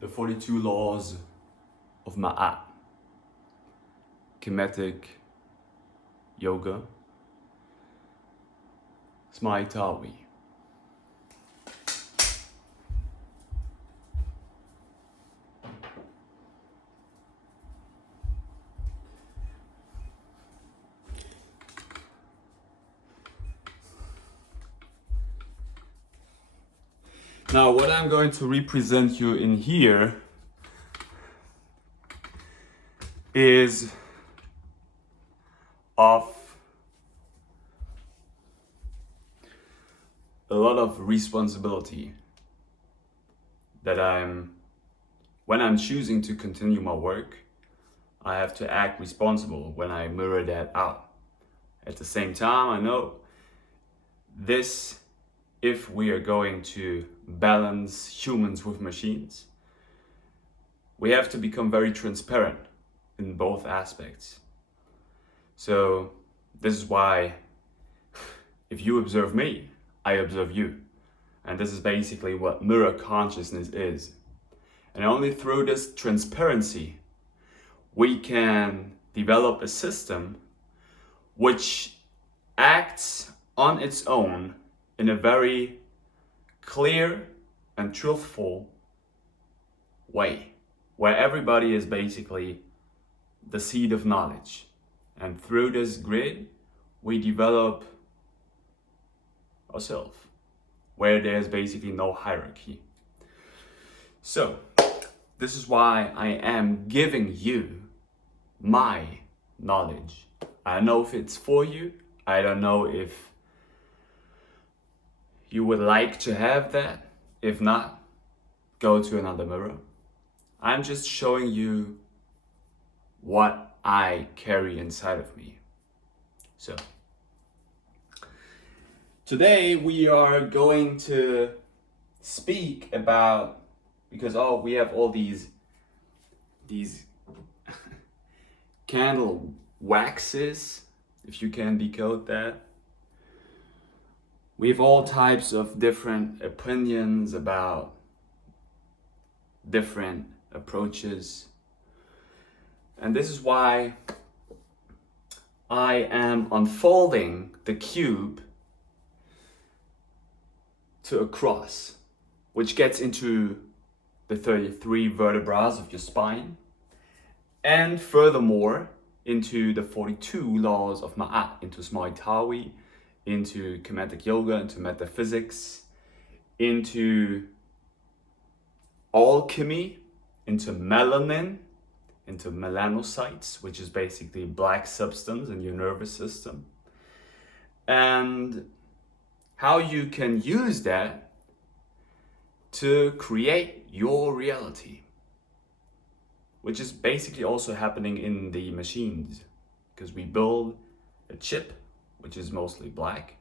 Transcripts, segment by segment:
The 42 laws of Ma'at, Kemetic Yoga, Smaitawi. Now, what I'm going to represent you in here is of a lot of responsibility that when I'm choosing to continue my work, I have to act responsible when I mirror that out. At the same time, I know this, if we are going to balance humans with machines, we have to become very transparent in both aspects. So this is why if you observe me, I observe you. And this is basically what mirror consciousness is. And only through this transparency, we can develop a system which acts on its own in a very clear and truthful way, where everybody is basically the seed of knowledge. And through this grid, we develop ourselves, where there's basically no hierarchy. So, this is why I am giving you my knowledge. I don't know if it's for you. I don't know if you would like to have that. If not, go to another mirror. I'm just showing you what I carry inside of me. So, today we are going to speak about, because we have all these candle waxes, if you can decode that. We have all types of different opinions about different approaches. And this is why I am unfolding the cube to a cross, which gets into the 33 vertebrae of your spine, and furthermore into the 42 laws of Ma'at, into Smaitawi, into Kemetic Yoga, into metaphysics, into alchemy, into melanin, into melanocytes, which is basically black substance in your nervous system, and how you can use that to create your reality, which is basically also happening in the machines, because we build a chip which is mostly black,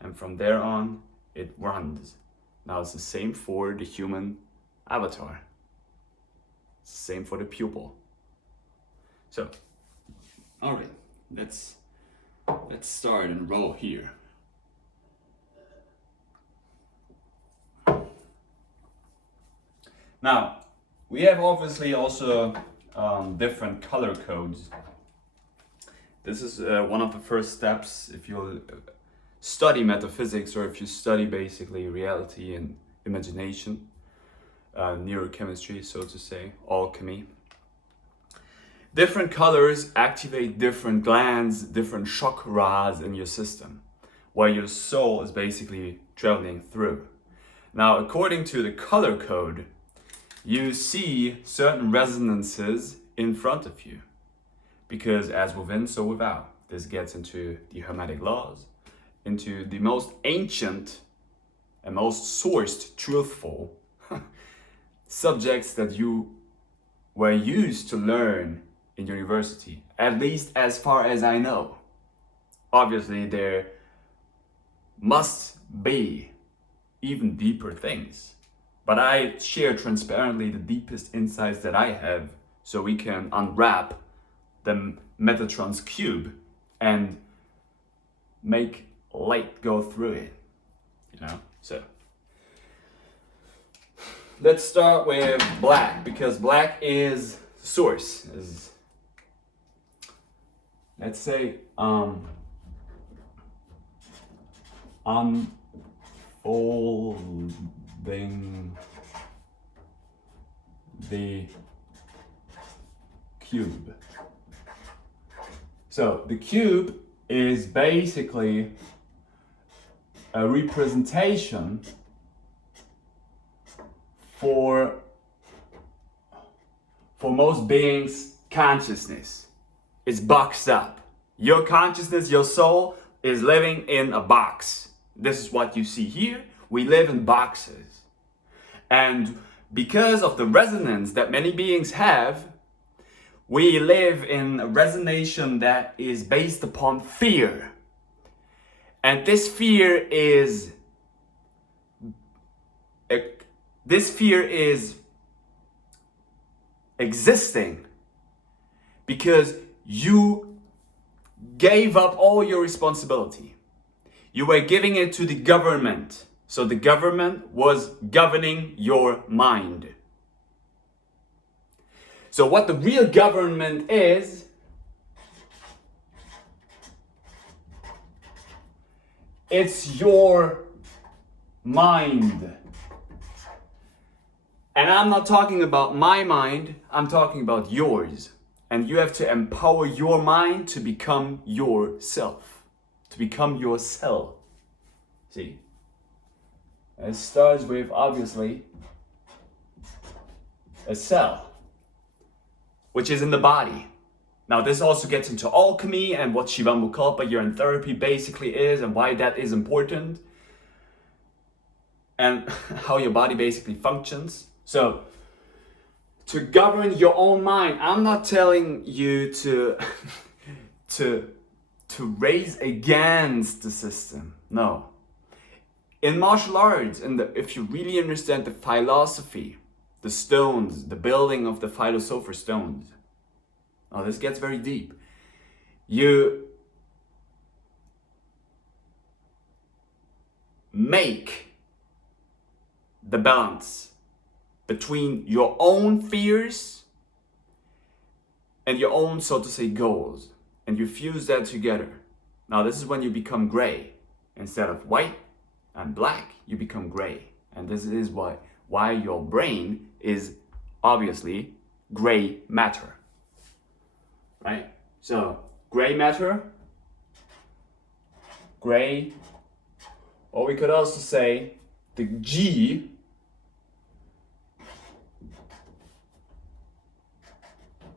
and from there on it runs. Now it's the same for the human avatar. It's the same for the pupil. So, all right, let's start and roll here. Now, we have obviously also different color codes. This is one of the first steps if you study metaphysics, or if you study basically reality and imagination, neurochemistry, so to say, alchemy. Different colors activate different glands, different chakras in your system, where your soul is basically traveling through. Now, according to the color code, you see certain resonances in front of you, because as within, so without. This gets into the Hermetic laws, into the most ancient and most sourced, truthful subjects that you were used to learn in university, at least as far as I know. Obviously, there must be even deeper things, but I share transparently the deepest insights that I have, so we can unwrap the Metatron's cube and make light go through it, So let's start with black, because black is source. Let's say unfolding the cube. So the cube is basically a representation for most beings' consciousness. It's boxed up. Your consciousness, your soul, is living in a box. This is what you see here. We live in boxes. And because of the resonance that many beings have, we live in a resonation that is based upon fear. And this fear is existing because you gave up all your responsibility. You were giving it to the government. So the government was governing your mind. So what the real government is, it's your mind. And I'm not talking about my mind, I'm talking about yours. And you have to empower your mind to become yourself, to become your cell. See? It starts with, obviously, a cell, which is in the body. Now this also gets into alchemy and what Shivamukalpa, your in therapy, basically is and why that is important. And how your body basically functions. So, to govern your own mind, I'm not telling you to raise against the system. No. In martial arts, if you really understand the philosophy, the stones, the building of the philosopher's stones, now this gets very deep. You make the balance between your own fears and your own, so to say, goals. And you fuse that together. Now this is when you become gray. Instead of white and black, you become gray. And this is why your brain is obviously gray matter. Right? So, gray matter, gray, or we could also say the G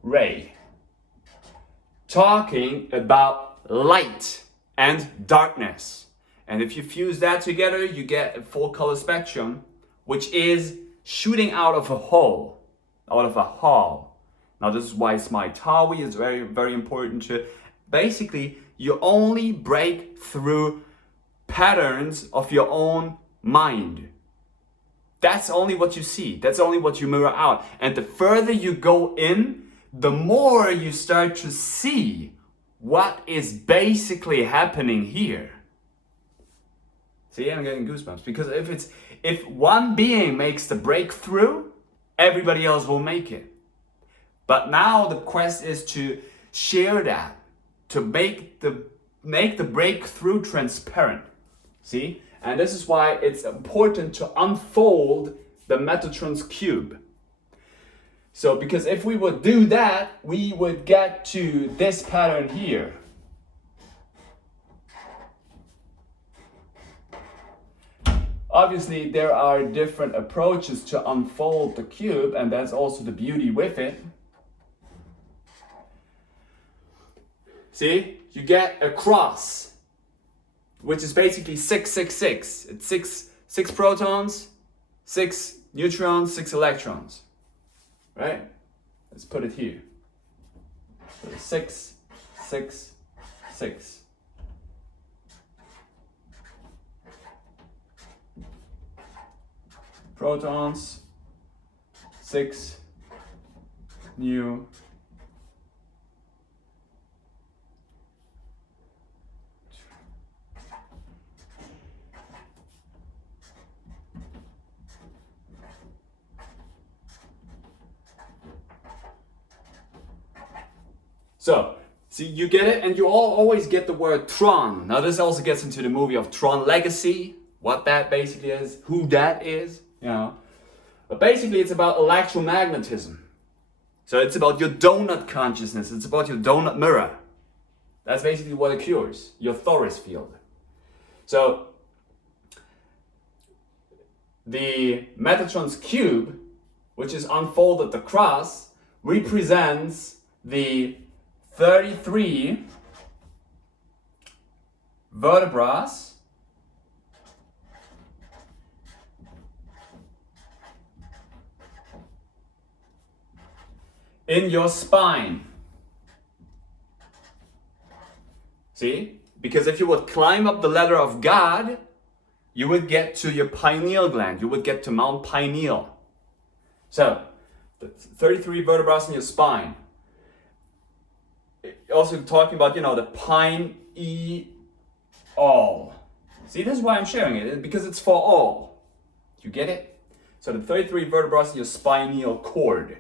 ray, talking about light and darkness. And if you fuse that together, you get a full color spectrum, which is shooting out of a hole, out of a hall. Now this is why Smai Tawi is very, very important to, basically, you only break through patterns of your own mind. That's only what you see. That's only what you mirror out. And the further you go in, the more you start to see what is basically happening here. See, I'm getting goosebumps because if one being makes the breakthrough, everybody else will make it. But now the quest is to share that, to make the breakthrough transparent. See? And this is why it's important to unfold the Metatron's cube. So, because if we would do that, we would get to this pattern here. Obviously, there are different approaches to unfold the cube, and that's also the beauty with it. See, you get a cross, which is basically 666. It's six protons, 6 neutrons, 6 electrons. Right? Let's put it here. So 6, 6, 6. Protons, 6 new So, see, you get it, and you all always get the word Tron. Now this also gets into the movie of Tron Legacy, what that basically is, who that is, you know. But basically it's about electromagnetism. So it's about your donut consciousness, it's about your donut mirror. That's basically what it cures, your torus field. So the Metatron's cube, which is unfolded across, represents the 33 vertebrae in your spine. See? Because if you would climb up the ladder of God, you would get to your pineal gland. You would get to Mount Pineal. So, the 33 vertebrae in your spine. Also talking about, you know, the all. See, this is why I'm sharing it, because it's for all. You get it? So the 33 vertebrae in your spinal cord,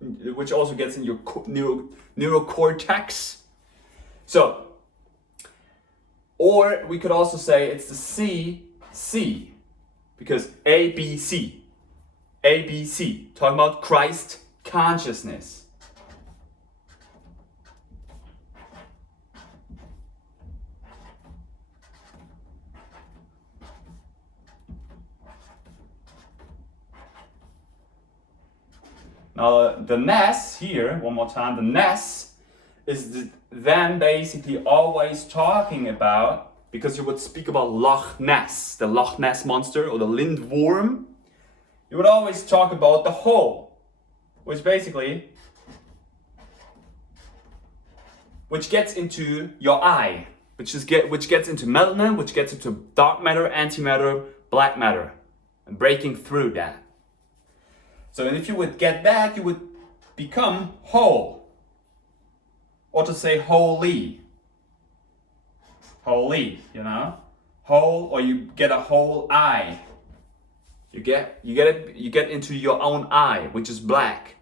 which also gets in your neurocortex. So, or we could also say it's the CC, because ABC, talking about Christ consciousness. Now the Ness here, one more time, the Ness is then basically always talking about, because you would speak about Loch Ness, the Loch Ness monster or the Lindworm, you would always talk about the hole, which basically, which gets into your eye, which gets into melanin, which gets into dark matter, antimatter, black matter, and breaking through that. So if you would get that, you would become whole. Or to say holy. Holy, you know? Whole, or you get a whole eye. You get into your own eye, which is black.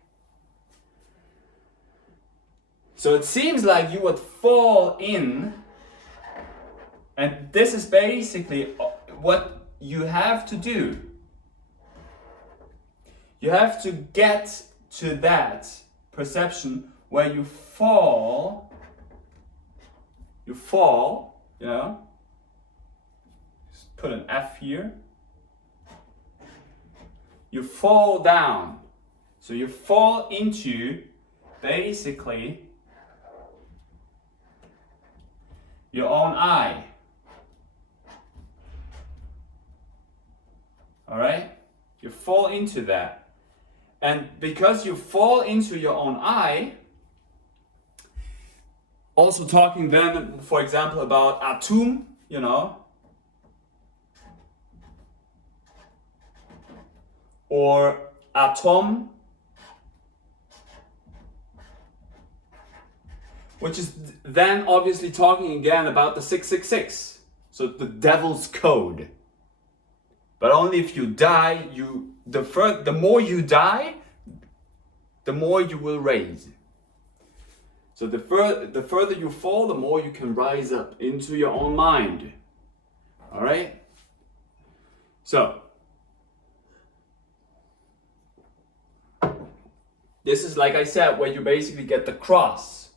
So it seems like you would fall in, and this is basically what you have to do. You have to get to that perception where you fall, you know, just put an F here. You fall down. So you fall into basically your own eye. All right? You fall into that. And because you fall into your own eye, also talking then, for example, about Atum, you know, or Atom, which is then obviously talking again about the 666, so the devil's code. But only if you die, the more you die, the more you will raise. So the further you fall, the more you can rise up into your own mind. All right? So, this is, like I said, where you basically get the cross.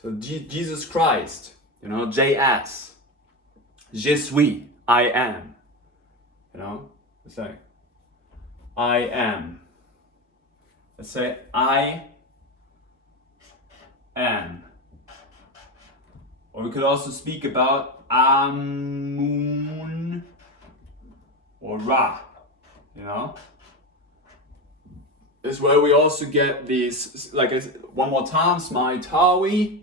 So Jesus Christ, you know, JS. Je suis, I am. You know, it's like, I am. Let's say, I am. Or we could also speak about Amun or Ra, you know. This is where we also get these, like one more time, Smai Tawi.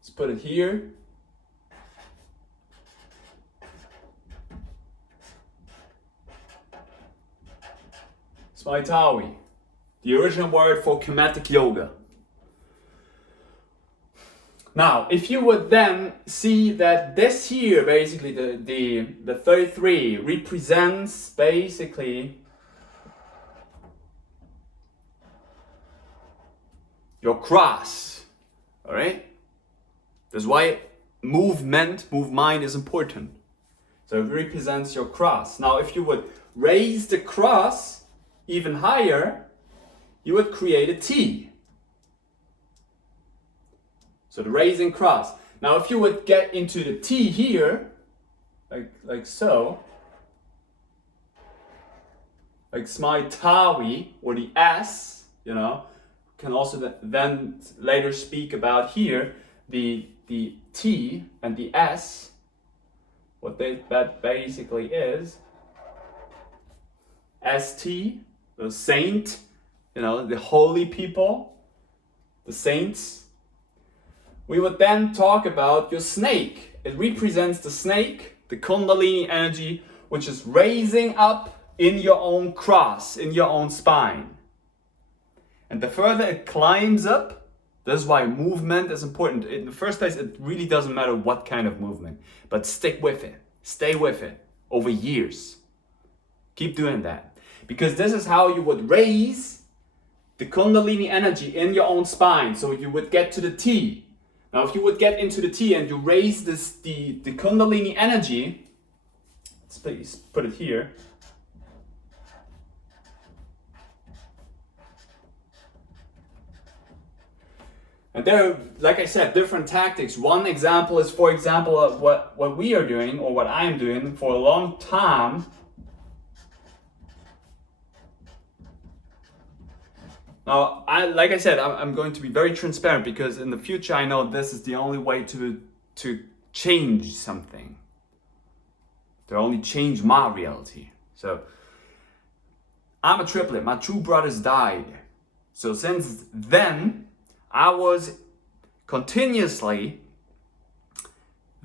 Let's put it here. Smaitawi, the original word for Kemetic yoga. Now, if you would then see that this here, basically the 33 represents basically your cross. All right? That's why move mind is important. So it represents your cross. Now, if you would raise the cross even higher, you would create a T. So the raising cross. Now, if you would get into the T here, like so, like Smaitawi, or the S, you know, can also then later speak about here the T and the S. What that basically is, ST, the saint, you know, the holy people, the saints. We would then talk about your snake. It represents the snake, the Kundalini energy, which is raising up in your own cross, in your own spine. And the further it climbs up, that's why movement is important. In the first place, it really doesn't matter what kind of movement, but stick with it. Stay with it over years. Keep doing that. Because this is how you would raise the Kundalini energy in your own spine. So you would get to the T. Now, if you would get into the T and you raise the Kundalini energy, let's please put it here. And there are, like I said, different tactics. One example is, for example, what we are doing, or what I'm doing for a long time. Now, like I said, I'm going to be very transparent, because in the future I know this is the only way to change something. To only change my reality. So, I'm a triplet. My two brothers died. So since then, I was continuously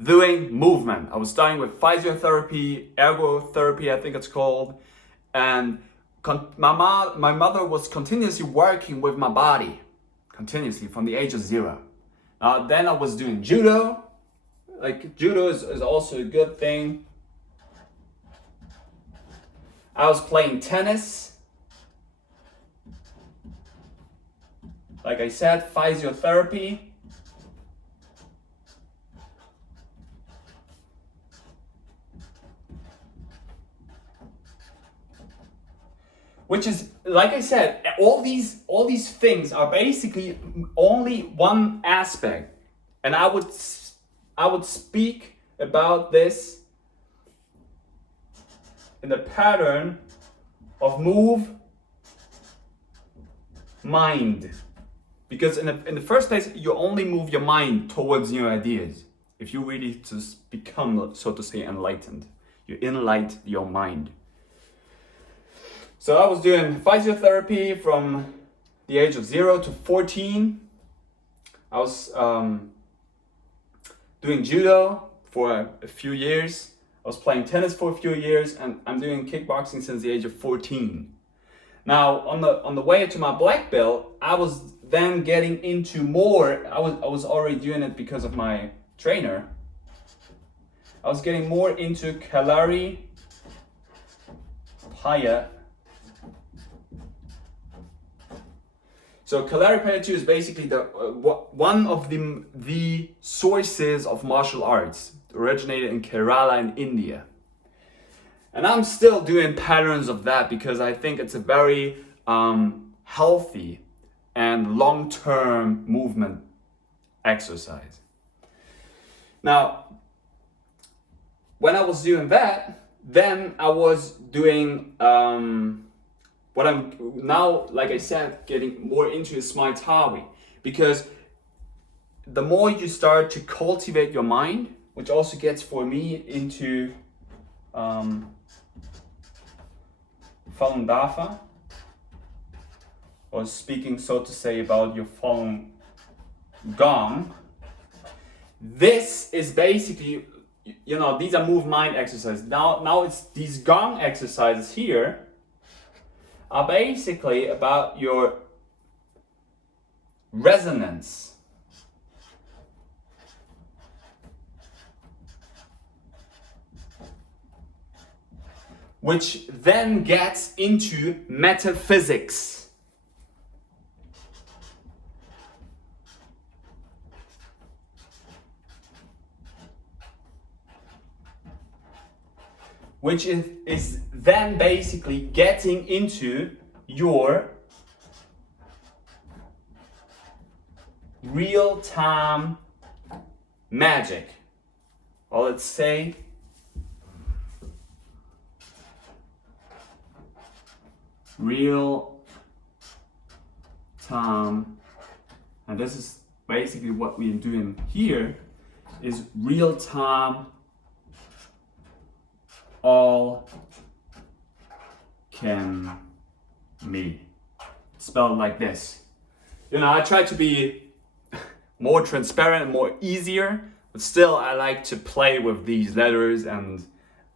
doing movement. I was starting with physiotherapy, ergotherapy, I think it's called. And my mother was continuously working with my body, continuously from the age of 0. Then I was doing judo. Like, judo is also a good thing. I was playing tennis. Like I said, physiotherapy. Which is, like I said, all these things are basically only one aspect. And I would speak about this in the pattern of move mind. Because in the first place, you only move your mind towards new ideas. If you really to become, so to say, enlightened. You enlighten your mind. So I was doing physiotherapy from the age of 0 to 14. I was doing judo for a few years. I was playing tennis for a few years, and I'm doing kickboxing since the age of 14. Now, on the way to my black belt, I was then getting into more. I was already doing it because of my trainer. I was getting more into Kalari Paya. So Kalari Paya 2 is basically one of the sources of martial arts, originated in Kerala in India. And I'm still doing patterns of that because I think it's a very healthy and long-term movement exercise. Now, when I was doing that, then I was doing what I'm now, like I said, getting more into is Smaitawi. Because the more you start to cultivate your mind, which also gets for me into Falun Dafa, or speaking, so to say, about your Falun Gong. This is basically, you know, these are move mind exercises. Now it's these Gong exercises here are basically about your resonance. Which then gets into metaphysics. which is then basically getting into your real-time magic. Or let's say real-time, and this is basically what we're doing here, is real-time alchemy. Spelled like this. You know, I try to be more transparent and more easier, but still I like to play with these letters and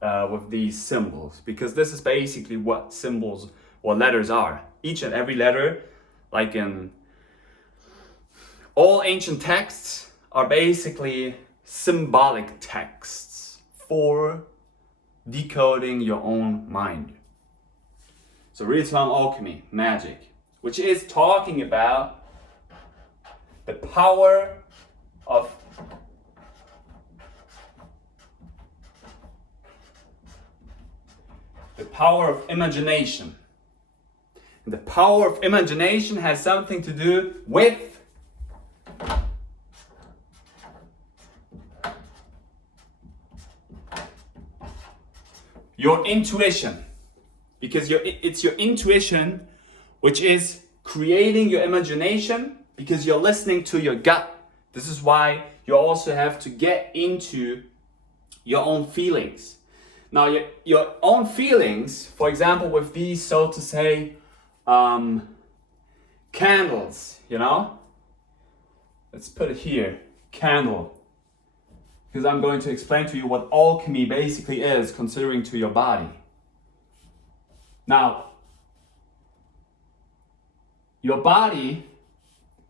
with these symbols, because this is basically what symbols or letters are. Each and every letter, like in all ancient texts, are basically symbolic texts for decoding your own mind. So real-time alchemy, magic, which is talking about the power of imagination. And the power of imagination has something to do with your intuition, because it's your intuition which is creating your imagination, because you're listening to your gut. This is why you also have to get into your own feelings. Now, your own feelings, for example, with these, so to say, candles, you know? Let's put it here, candle. Because I'm going to explain to you what alchemy basically is, considering to your body. Now, your body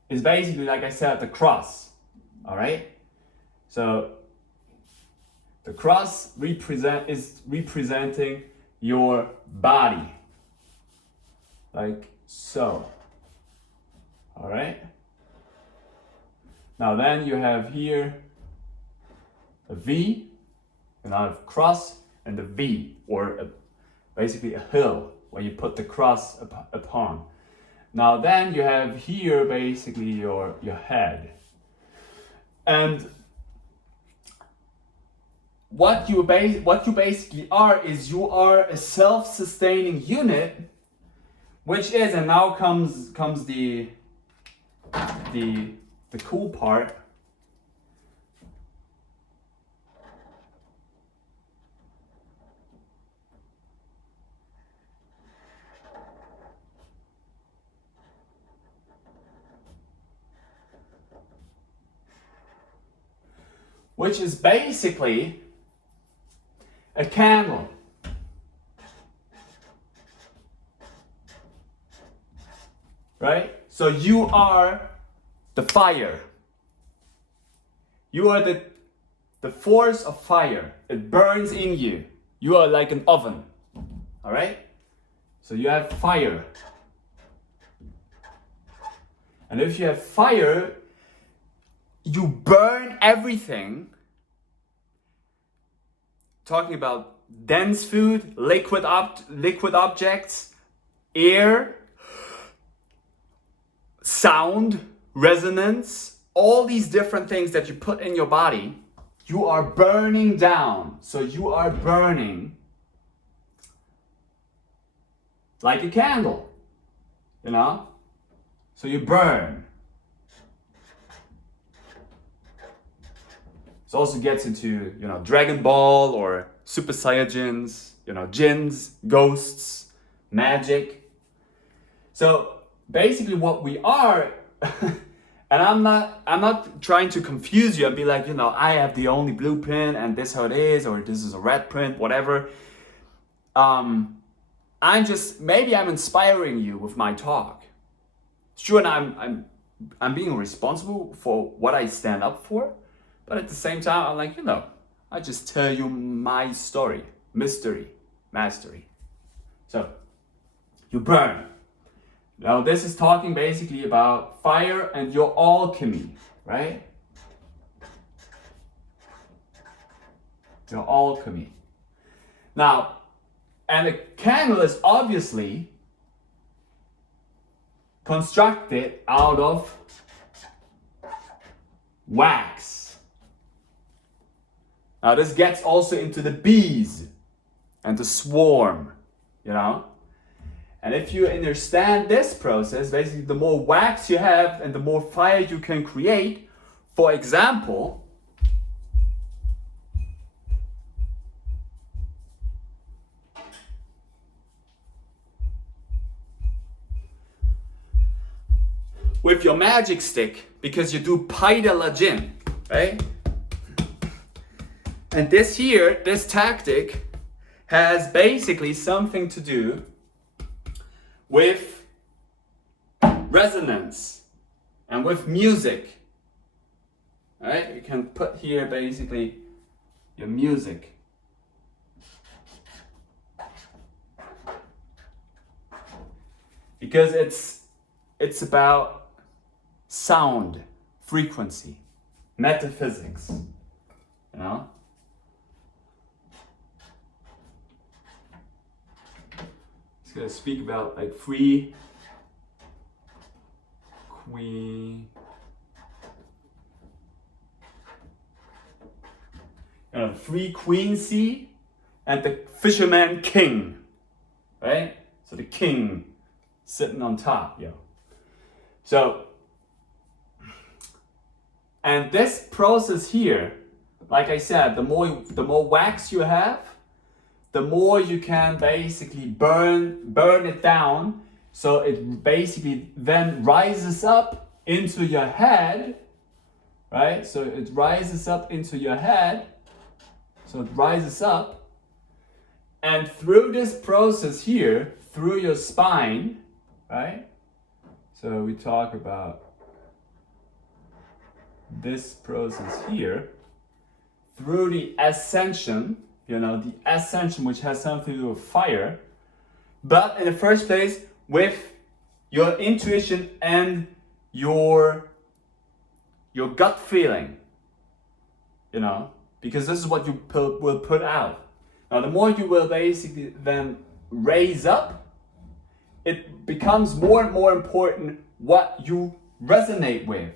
is basically, like I said, the cross, all right? So the cross is representing your body, like so, all right? Now then you have here a V, and I have cross and the V, or basically a hill where you put the cross upon. Now then you have here basically your head. And what you basically are is you are a self-sustaining unit, which is, and now comes the cool part. Which is basically a candle. Right? So you are the fire. You are the force of fire. It burns in you. You are like an oven. All right? So you have fire. And if you have fire, you burn everything. Talking about dense food, liquid objects, air, sound, resonance, all these different things that you put in your body, you are burning down. So you are burning like a candle, you know? So you burn. It also gets into, you know, Dragon Ball or Super Saiyajins, you know, jinns, ghosts, magic. So basically what we are, and I'm not trying to confuse you and be like, you know, I have the only blueprint and this how it is, or this is a red print, whatever. Maybe I'm inspiring you with my talk. Sure, and I'm being responsible for what I stand up for. But at the same time, I'm like, you know, I just tell you my story, mystery, mastery. So, you burn. Now this is talking basically about fire and your alchemy, right? Your alchemy. Now, and a candle is obviously constructed out of wax. Now this gets also into the bees and the swarm, you know? And if you understand this process, basically the more wax you have and the more fire you can create, for example, with your magic stick, because you do Pai De La Jin, right? And this here, this tactic has basically something to do with resonance and with music. Alright, you can put here basically your music. Because it's about sound, frequency, metaphysics, you know? It's gonna speak about like three queen sea and the fisherman king, right? So the king sitting on top, yo. So, and this process here, like I said, the more wax you have, the more you can basically burn it down, so it basically then rises up into your head, right? So it rises up into your head, so it rises up, and through this process here, through your spine, right? So we talk about this process here, through the ascension, you know, the ascension which has something to do with fire, but in the first place with your intuition and your gut feeling, you know, because this is what you will put out. Now the more you will basically then raise up, it becomes more and more important what you resonate with,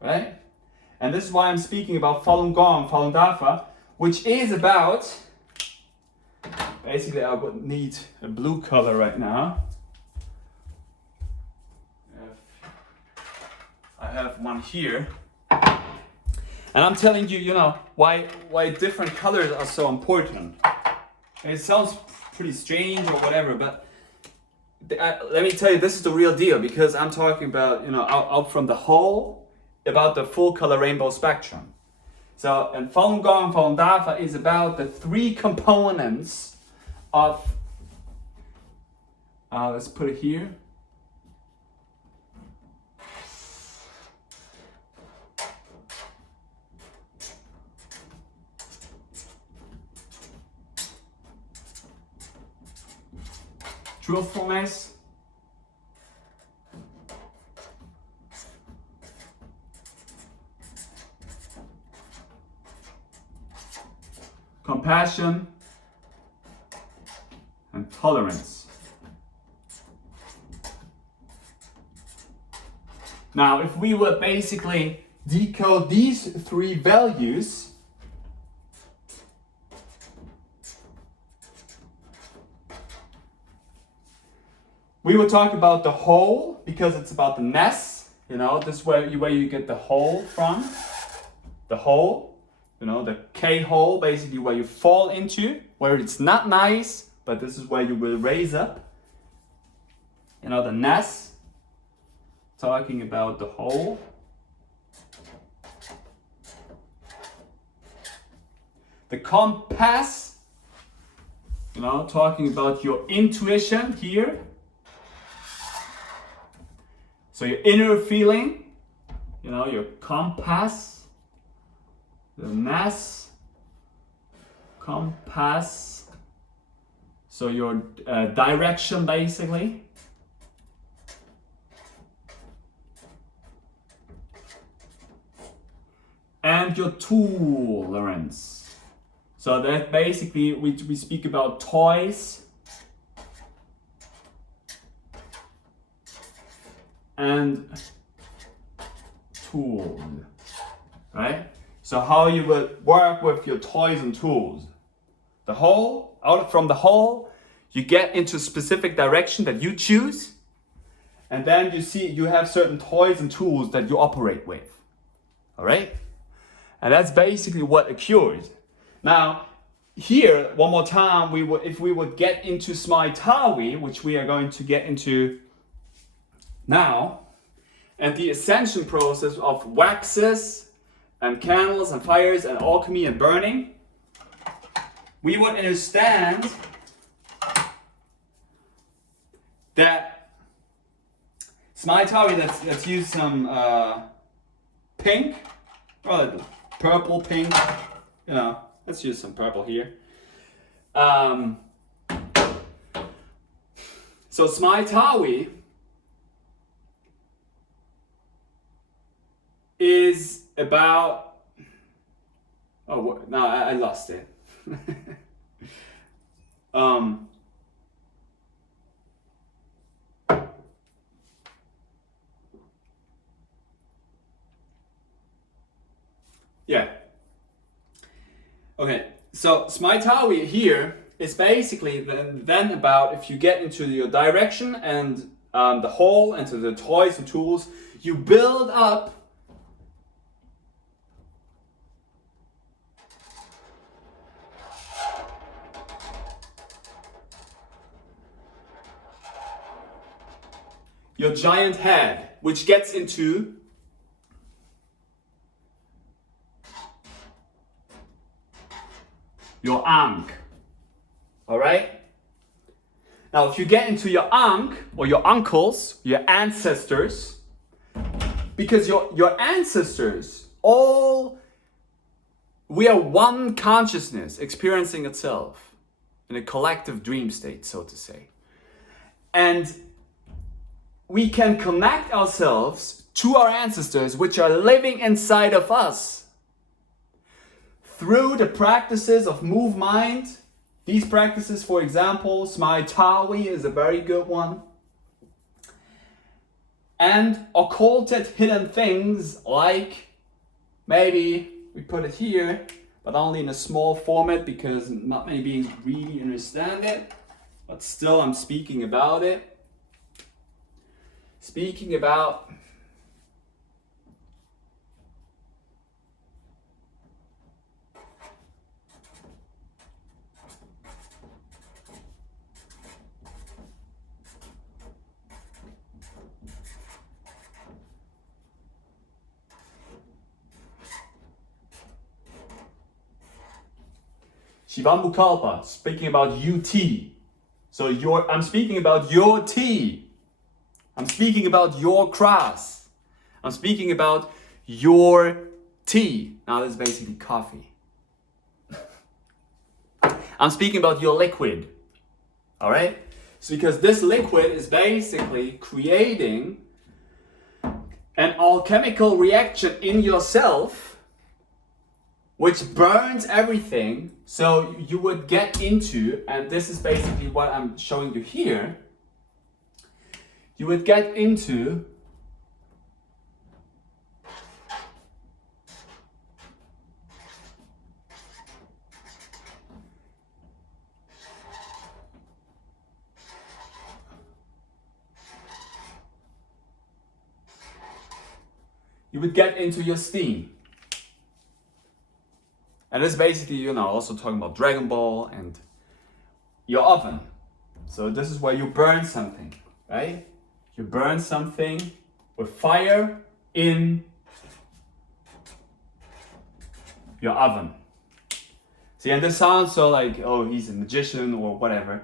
right? And this is why I'm speaking about Falun Gong, Falun Dafa, which is about, basically I would need a blue color right now. I have one here. And I'm telling you, you know, why different colors are so important. And it sounds pretty strange or whatever, but let me tell you, this is the real deal, because I'm talking about, you know, out from the whole, about the full color rainbow spectrum. So, and Falun Gong, Falun Dafa is about the three components of, let's put it here. Truthfulness, compassion, and tolerance. Now, if we would basically decode these three values, we will talk about the whole, because it's about the ness, you know, this is where you get the whole from. The whole, you know, the K-hole, basically where you fall into, where it's not nice, but this is where you will raise up. You know, the ness, talking about the whole. The compass, you know, talking about your intuition here. So your inner feeling, you know, your compass, the ness, compass, so your direction basically. And your tolerance. So that basically we speak about toys and tools, right? So how you would work with your toys and tools. The whole, from the whole, you get into a specific direction that you choose, and then you have certain toys and tools that you operate with. All right? And that's basically what occurs. Now, here, one more time, if we would get into Smaitawi, which we are going to get into now, and the ascension process of waxes and candles and fires and alchemy and burning, we would understand that Smaitawi, let's use some pink, or purple, pink, let's use some purple here. So Smaitawi is about, no, I lost it. Yeah. Okay, so Smaitawi here is basically then about, if you get into your direction and the whole, and to the toys and tools, you build up your giant head, which gets into your Ankh. All right? Now, if you get into your Ankh, or your uncles, your ancestors, because your ancestors, we are one consciousness experiencing itself in a collective dream state, so to say. And we can connect ourselves to our ancestors, which are living inside of us, through the practices of move mind. These practices, for example, Smaitawi is a very good one. And occulted hidden things, like, maybe we put it here, but only in a small format because not many beings really understand it. But still, I'm speaking about it. Speaking about Shivambukalpa, speaking about UT. So I'm speaking about your tea. I'm speaking about your cross. I'm speaking about your tea. Now that's basically coffee. I'm speaking about your liquid. All right? So because this liquid is basically creating an alchemical reaction in yourself, which burns everything. So you would get into, and this is basically what I'm showing you here, you would get into your steam. And this basically, also talking about Dragon Ball and your oven. So this is where you burn something, right? You burn something with fire in your oven. See, and this sounds so like, oh, he's a magician or whatever.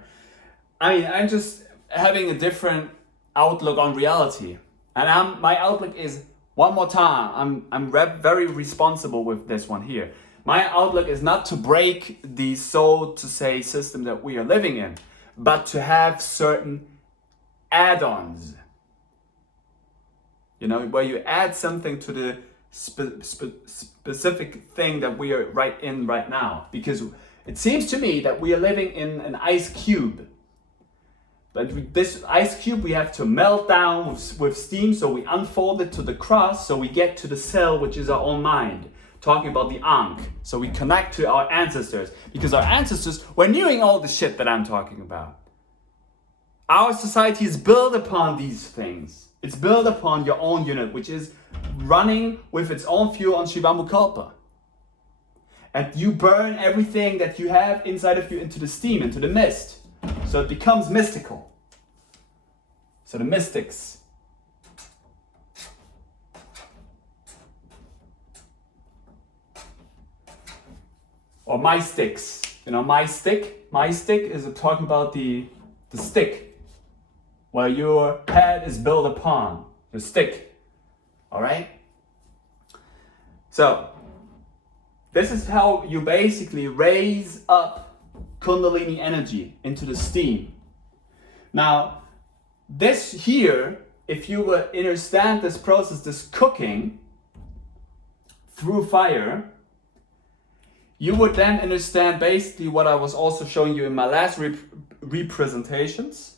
I mean, I'm just having a different outlook on reality. And my outlook is, one more time, I'm very responsible with this one here. My outlook is not to break the, so to say, system that we are living in, but to have certain add-ons. Where you add something to the specific thing that we are right now. Because it seems to me that we are living in an ice cube. But this ice cube we have to melt down with steam, so we unfold it to the crust, so we get to the cell, which is our own mind. Talking about the Ankh. So we connect to our ancestors, because our ancestors were doing all the shit that I'm talking about. Our society is built upon these things. It's built upon your own unit, which is running with its own fuel on Shivambukalpa. And you burn everything that you have inside of you into the steam, into the mist. So it becomes mystical. So the mystics. Or my sticks. You know, my stick is talking about the stick. Where your head is built upon. The stick. Alright? So, this is how you basically raise up Kundalini energy into the steam. Now, this here, if you would understand this process, this cooking through fire, you would then understand basically what I was also showing you in my last representations,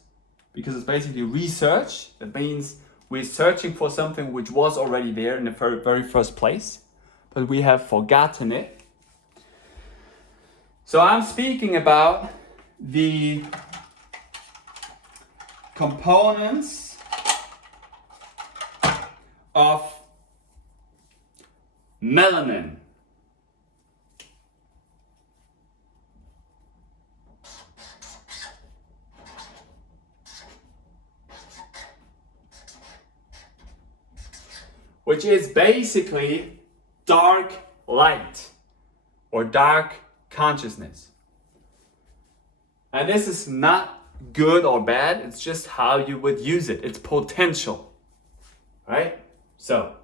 because it's basically research. That means we're searching for something which was already there in the very first place, but we have forgotten it. So I'm speaking about the components of melanin. Which is basically dark light or dark consciousness. And this is not good or bad, it's just how you would use it. It's potential. Right? So,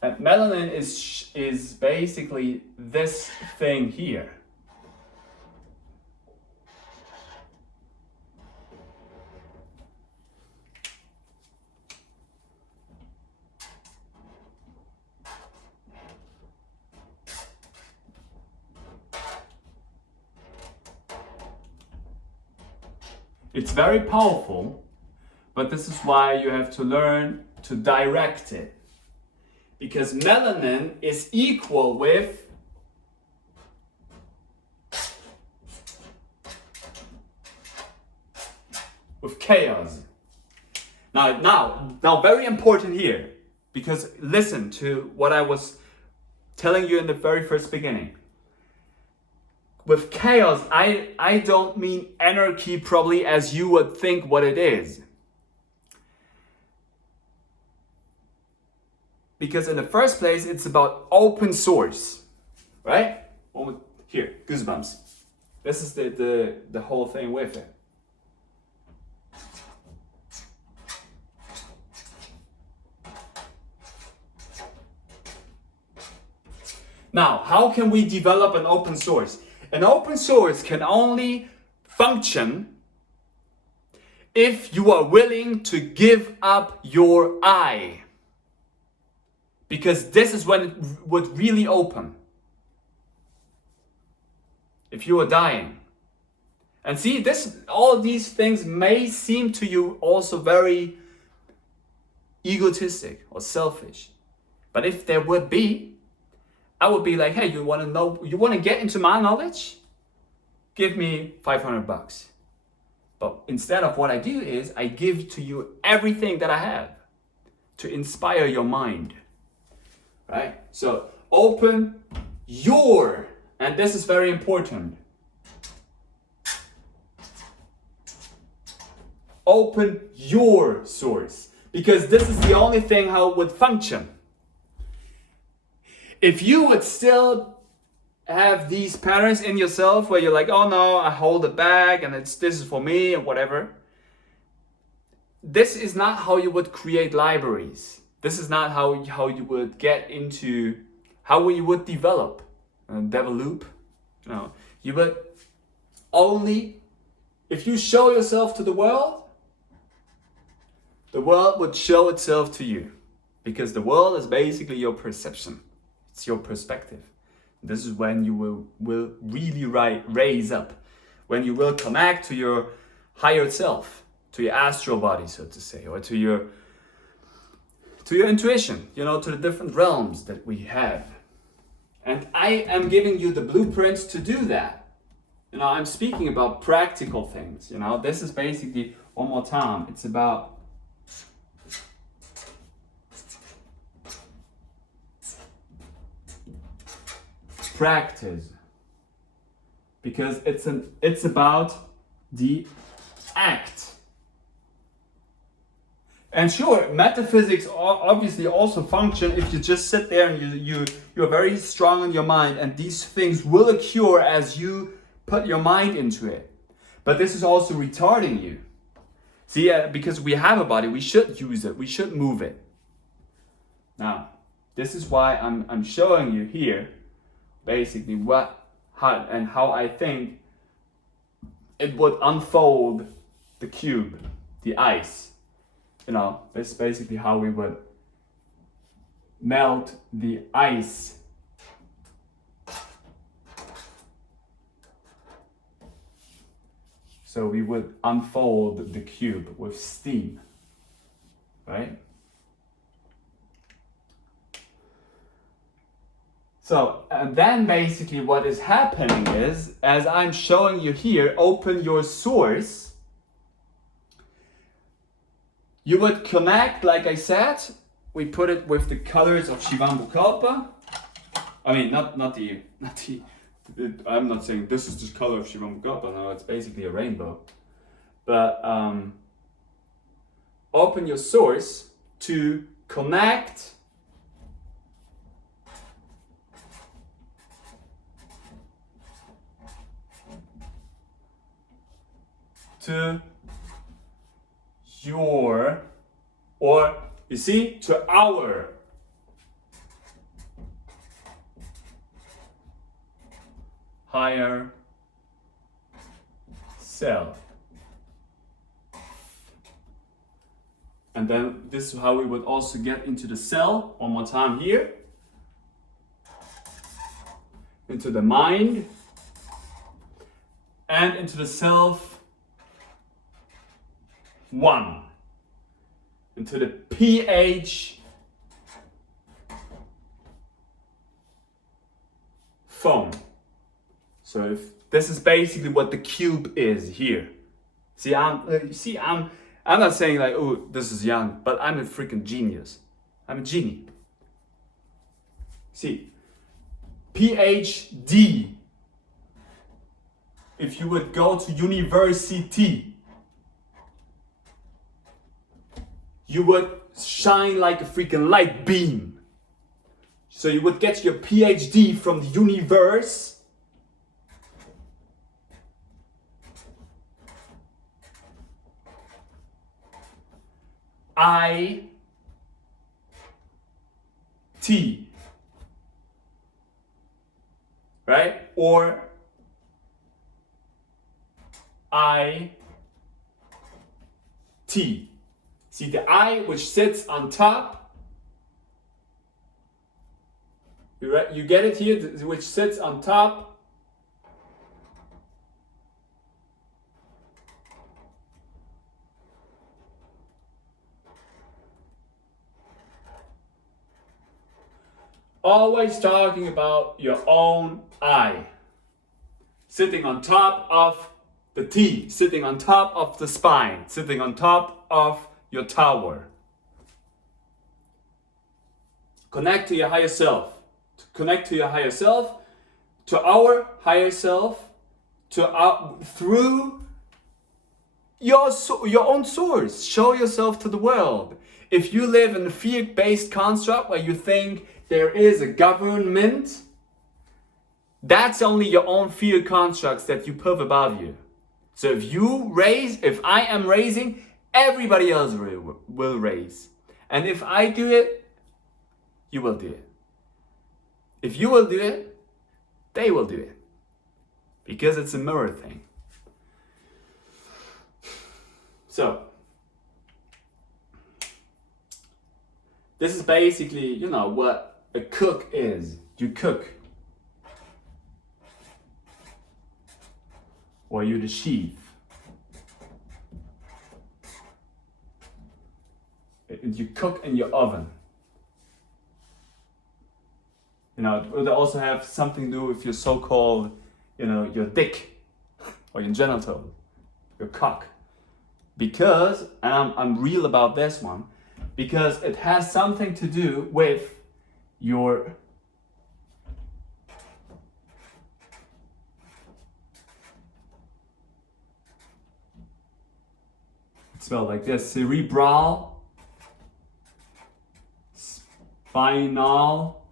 and melanin is basically this thing here. It's very powerful, but this is why you have to learn to direct it. Because melanin is equal with chaos. Now, very important here, because listen to what I was telling you in the very first beginning. With chaos, I don't mean anarchy probably as you would think what it is. Because in the first place, it's about open source, right? Here, goosebumps. This is the whole thing with it. Now, how can we develop an open source? An open source can only function if you are willing to give up your I. Because this is when it would really open. If you are dying. And see, all these things may seem to you also very egotistic or selfish. But if there would be, I would be like, hey, you want to get into my knowledge? Give me $500. But instead of what I do is I give to you everything that I have to inspire your mind. Right? So open your, and this is very important. Open your source, because this is the only thing how it would function. If you would still have these patterns in yourself where you're like, oh no, I hold it back and this is for me and whatever. This is not how you would create libraries. This is not how you would get into, how you would develop. No, you would only, if you show yourself to the world would show itself to you. Because the world is basically your perception. It's your perspective. This is when you will really raise up, when you will connect to your higher self, to your astral body, so to say, or to your intuition, you know, to the different realms that we have. And I am giving you the blueprints to do that. You know, I'm speaking about practical things, you know. This is basically, one more time, it's about practice. Because it's about the act. And sure, metaphysics obviously also function if you just sit there and you're very strong in your mind, and these things will occur as you put your mind into it. But this is also retarding you. See, because we have a body, we should use it, we should move it. Now, this is why I'm showing you here basically how I think it would unfold the cube, the ice. You know, this is basically how we would melt the ice. So we would unfold the cube with steam, right? So then basically what is happening is, as I'm showing you here, open your source. You would connect, like I said, we put it with the colors of Shivambukalpa. I mean, I'm not saying this is the color of Shivambukalpa, no, it's basically a rainbow. But open your source to connect to your, or you see, to our higher self. And then this is how we would also get into the cell, one more time here, into the mind, and into the self one, into the pH foam. So if this is basically what the cube is here. See, I'm not saying like, oh, this is young, but I'm a freaking genius. I'm a genie. See, PhD. If you would go to university, you would shine like a freaking light beam. So you would get your PhD from the universe. IT. Right? Or IT. See the I which sits on top. You get it here, which sits on top. Always talking about your own I. Sitting on top of the T, sitting on top of the spine, sitting on top of your tower. Connect to your higher self. Connect to your higher self, to our higher self, through your own source. Show yourself to the world. If you live in a fear-based construct where you think there is a government, that's only your own fear constructs that you put above you. So if I am raising, everybody else will raise. And if I do it, you will do it. If you will do it, they will do it. Because it's a mirror thing. So, this is basically, what a cook is. You cook. or you're the sheath. You cook in your oven. You know, it would also have something to do with your so-called, you know, your dick or your genital, your cock. Because, and I'm real about this one, because it has something to do with your spelled like this: cerebral, spinal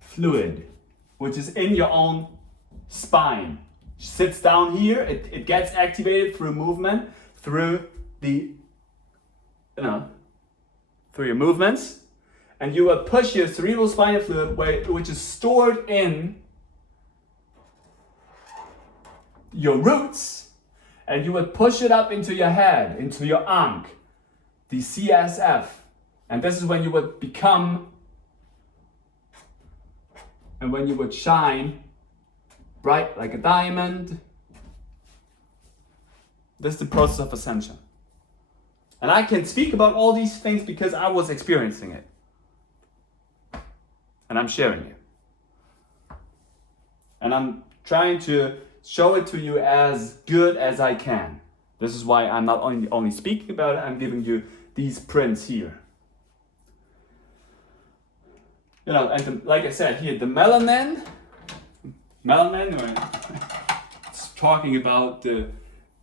fluid, which is in your own spine. Sits down here, it gets activated through movement, through the, through your movements, and you will push your cerebral spinal fluid, which is stored in your roots, and you would push it up into your head, into your ankh, the CSF, and this is when you would become, and when you would shine bright like a diamond. This is the process of ascension. And I can speak about all these things because I was experiencing it. And I'm sharing it. And I'm trying to show it to you as good as I can. This is why I'm not only speaking about it, I'm giving you these prints here. You know, and like I said here, the melanin, it's talking about the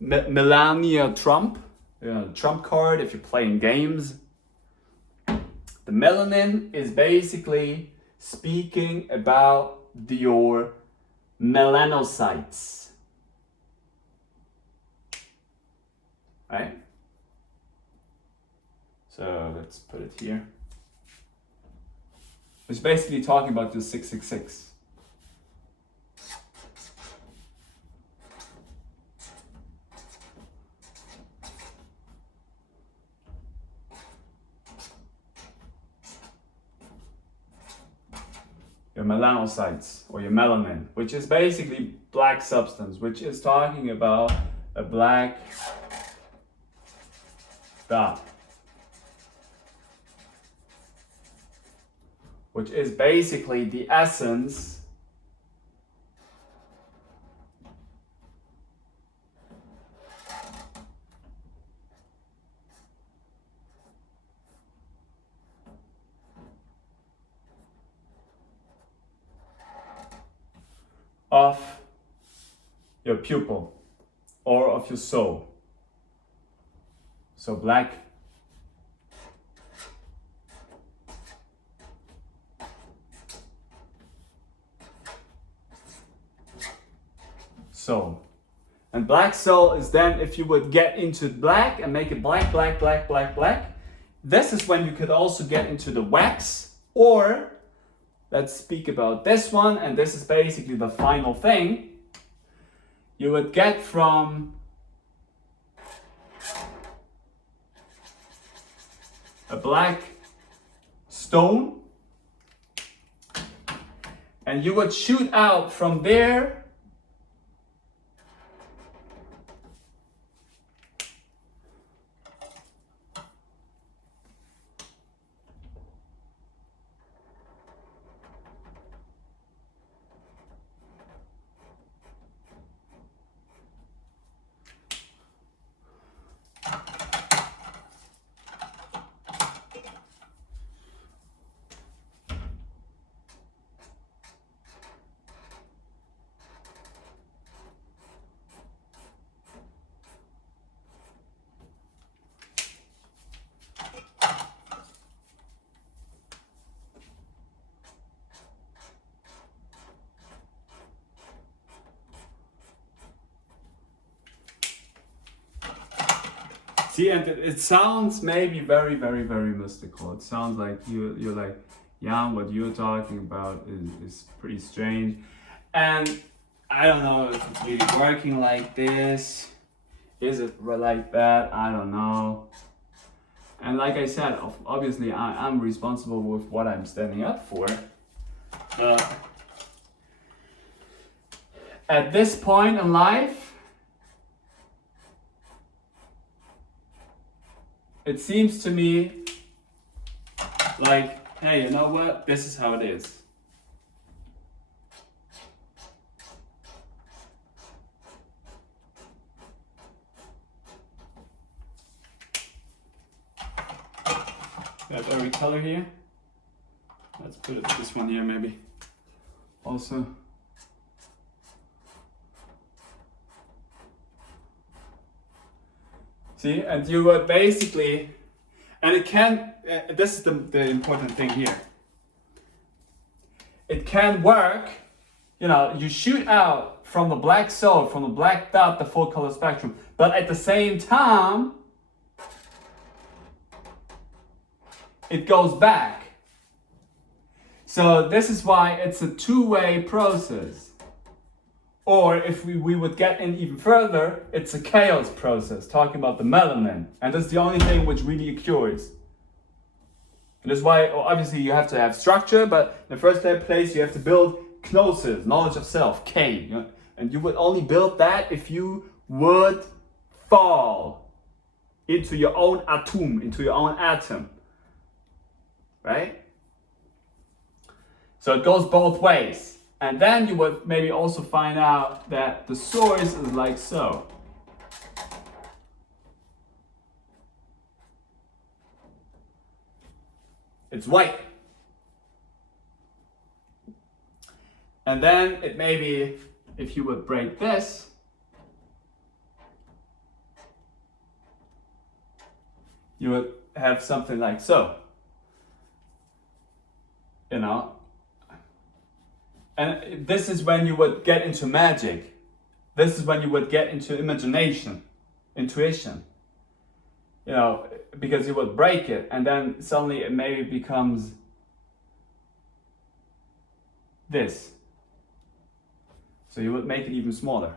Melania Trump, Trump card if you're playing games. The melanin is basically speaking about your melanocytes, right? So let's put it here. It's basically talking about the 666. Your melanocytes or your melanin, which is basically black substance, which is talking about a black dot, which is basically the essence of your pupil or of your soul. So black soul. And black soul is then, if you would get into black and make it black, black, black, black, black, this is when you could also get into the wax, or let's speak about this one, and this is basically the final thing. You would get from a black stone, and you would shoot out from there see, and it sounds maybe very, very, very mystical. It sounds like you're like, yeah, what you're talking about is pretty strange. And I don't know if it's really working like this. Is it like that? I don't know. And like I said, obviously I'm responsible with what I'm standing up for. at this point in life, it seems to me like, hey, you know what? This is how it is. We have every color here. Let's put this one here maybe. Also. See, and you were basically, and it can, this is the important thing here. It can work, you know, you shoot out from the black solid, from the black dot, the full color spectrum, but at the same time, it goes back. So this is why it's a two-way process. Or if we would get in even further, it's a chaos process, talking about the melanin. And that's the only thing which really occurs. And that's why, obviously, you have to have structure, but in the first place, you have to build gnosis, knowledge of self, K. You know? And you would only build that if you would fall into your own atom, into your own atom. Right? So it goes both ways. And then you would maybe also find out that the source is like so. It's white. And then it maybe, if you would break this, you would have something like so. You know? And this is when you would get into magic. This is when you would get into imagination, intuition. You know, because you would break it and then suddenly it maybe becomes this. So you would make it even smaller.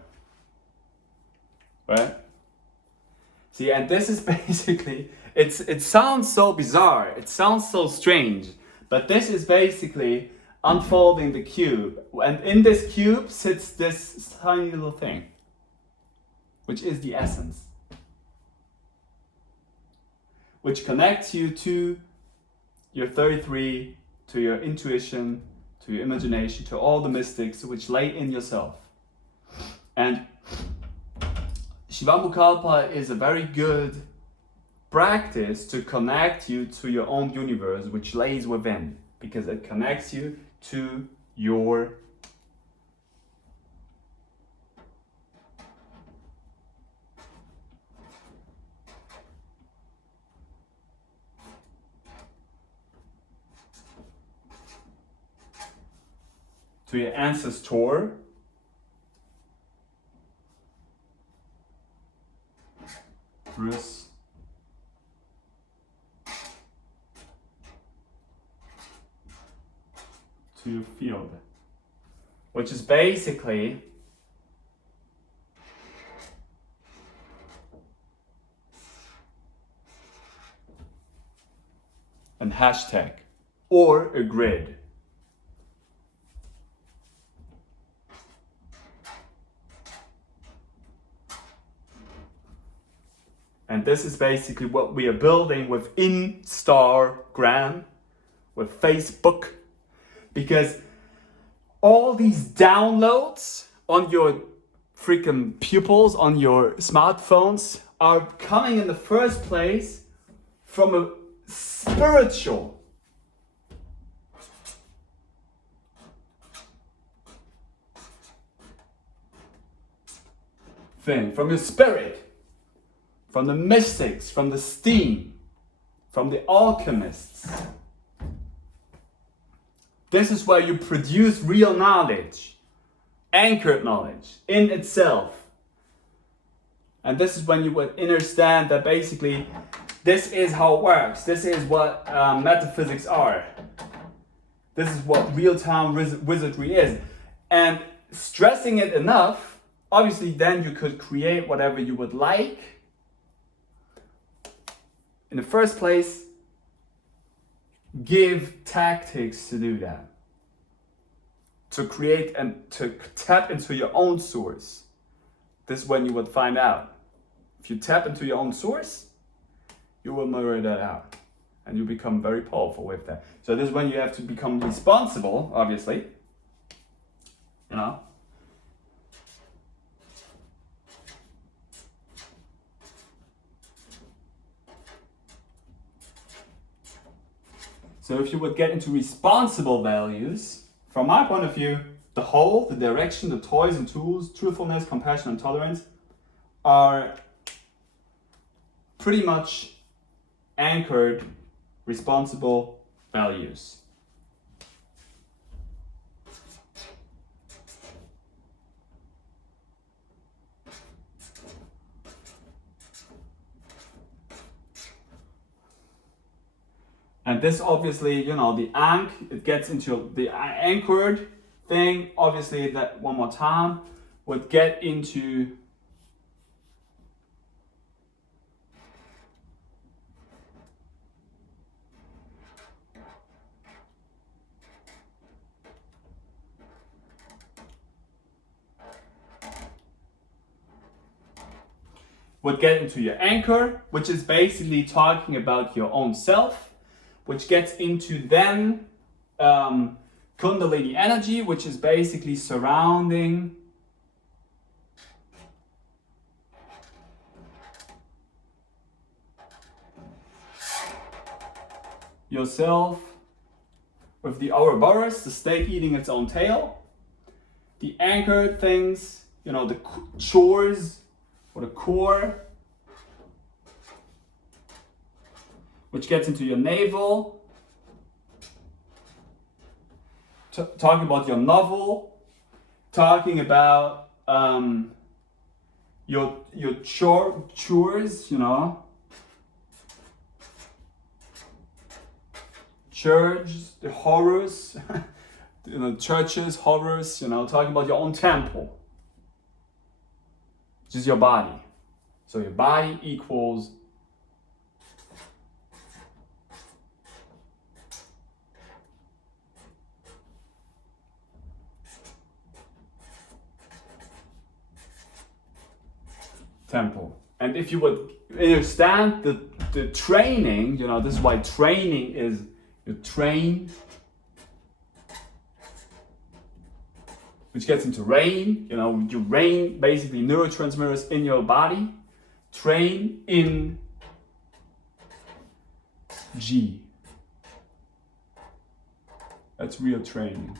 Right? See, and this is basically, it sounds so bizarre, it sounds so strange, but this is basically unfolding the cube, and in this cube sits this tiny little thing, which is the essence, which connects you to your 33, to your intuition, to your imagination, to all the mystics which lay in yourself. And Shivamukhalpa is a very good practice to connect you to your own universe, which lays within, because it connects you to your ancestor, Bruce, to your field, which is basically an hashtag or a grid. And this is basically what we are building with Instagram, with Facebook, because all these downloads on your freaking pupils, on your smartphones, are coming in the first place from a spiritual thing, from your spirit, from the mystics, from the steam, from the alchemists. This is where you produce real knowledge, anchored knowledge in itself. And this is when you would understand that basically this is how it works. This is what metaphysics are. This is what real-time wizardry is. And stressing it enough, obviously then you could create whatever you would like. In the first place, give tactics to do that. to create and to tap into your own source. This is when you would find out. If you tap into your own source, you will mirror that out. And you become very powerful with that. So this is when you have to become responsible, obviously. You know? So if you would get into responsible values, from my point of view, the whole, the direction, the toys and tools, truthfulness, compassion, and tolerance are pretty much anchored, responsible values. And this obviously, you know, it gets into the anchored thing, obviously that one more time, would get into your anchor, which is basically talking about your own self, which gets into then Kundalini energy, which is basically surrounding yourself with the Ouroboros, the snake eating its own tail. The anchored things, you know, the chores or the core, which gets into your navel, talking about your novel, talking about your chores, you know, church, the horrors, you know, churches, horrors, you know, talking about your own temple, which is your body. So your body equals temple. And if you would understand the training, you know, this is why training is, you train, which gets into rain, you know, you rain basically neurotransmitters in your body, train in G. That's real training.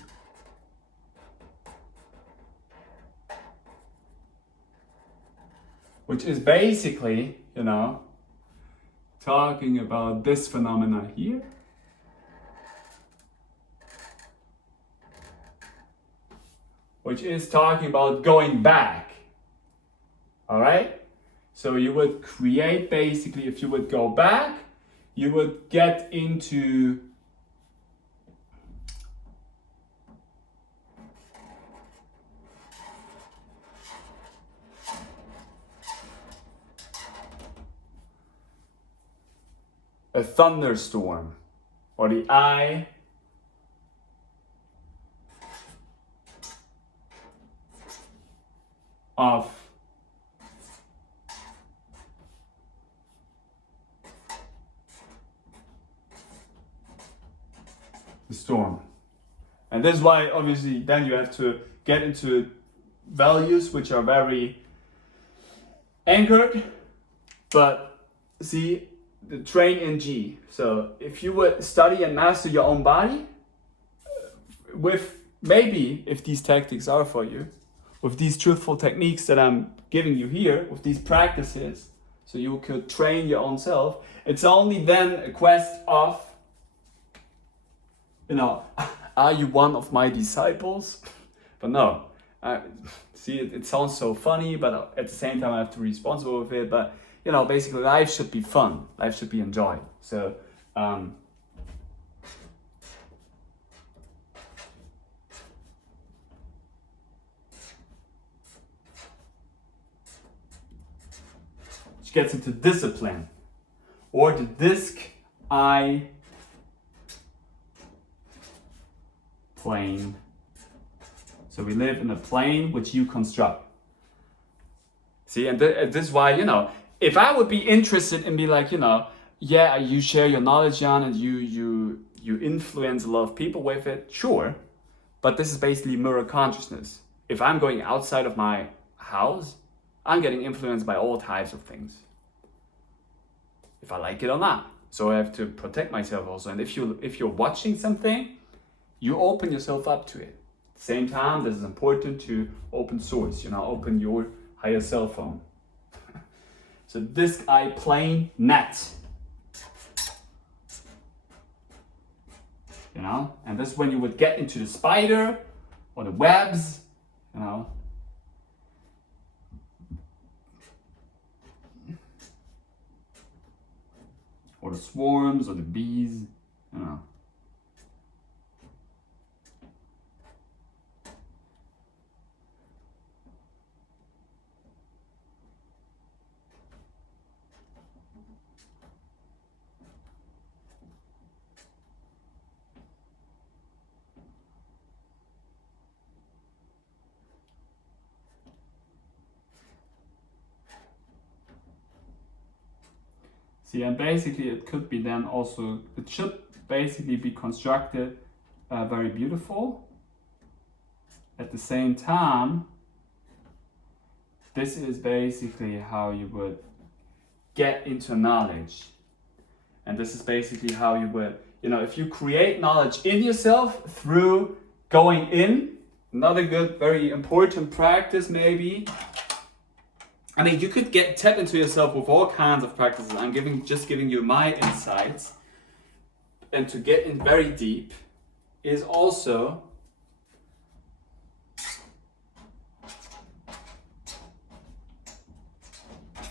Which is basically, you know, talking about this phenomena here. Which is talking about going back. All right? So you would create basically, if you would go back, you would get into a thunderstorm, or the eye of the storm. And this is why obviously then you have to get into values which are very anchored, but see, the train in G. So if you would study and master your own body, with maybe, if these tactics are for you, with these truthful techniques that I'm giving you here, with these practices, so you could train your own self, it's only then a quest of, you know, are you one of my disciples? But no, see, it sounds so funny, but at the same time I have to be responsible with it. But you know, basically life should be fun, life should be enjoyed. So which gets into discipline, or the disc eye plane So we live in a plane which you construct. See, and this is why, if I would be interested in be like, yeah, you share your knowledge, Jan, and you influence a lot of people with it, sure. But this is basically mirror consciousness. If I'm going outside of my house, I'm getting influenced by all types of things, if I like it or not. So I have to protect myself also. And if you're watching something, you open yourself up to it. At the same time, this is important to open source, open your higher cell phone. So this plane net, and this is when you would get into the spider or the webs, or the swarms or the bees, See, and basically it could be then also, it should basically be constructed very beautiful. At the same time, this is basically how you would get into knowledge. And this is basically how you would, if you create knowledge in yourself through going in, another good, very important practice maybe. I mean, you could tap into yourself with all kinds of practices. I'm just giving you my insights. And to get in very deep is also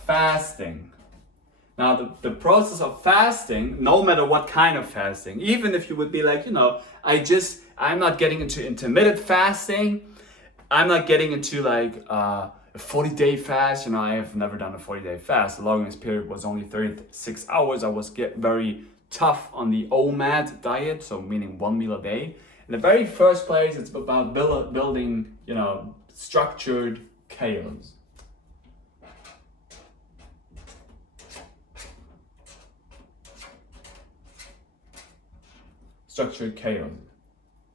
fasting. Now, the process of fasting, no matter what kind of fasting, even if you would be like, I'm not getting into intermittent fasting, I'm not getting into like a 40-day fast. I have never done a 40-day fast. The longest period was only 36 hours. I was very tough on the OMAD diet, so meaning 1 meal a day. In the very first place, it's about building, structured chaos. Structured chaos.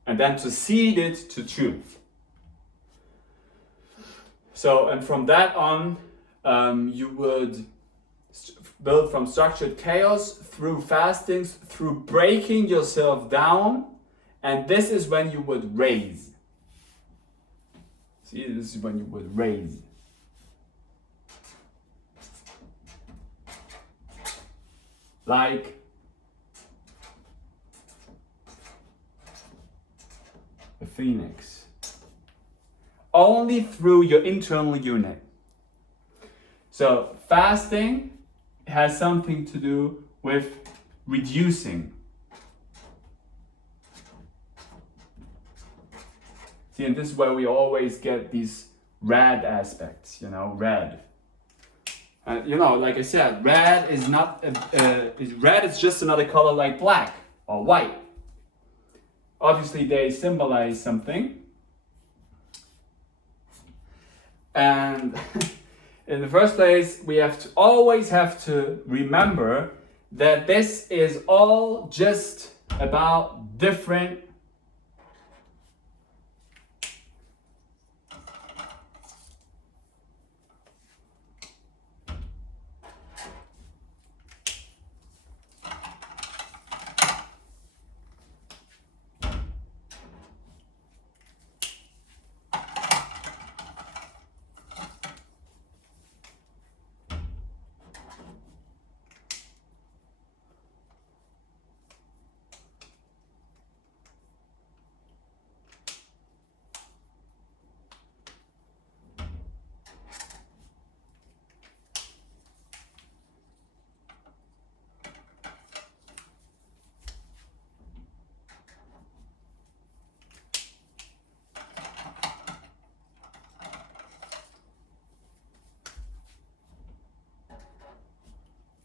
And then to seed it to truth. So, and from that on, you would build from structured chaos through fastings, through breaking yourself down, and this is when you would raise. See, this is when you would raise. Like a phoenix. Only through your internal unit. So fasting has something to do with reducing. See, and this is where we always get these red aspects, red. Like I said, red is not, red is just another color like black or white. Obviously they symbolize something. And in the first place, we always have to remember that this is all just about different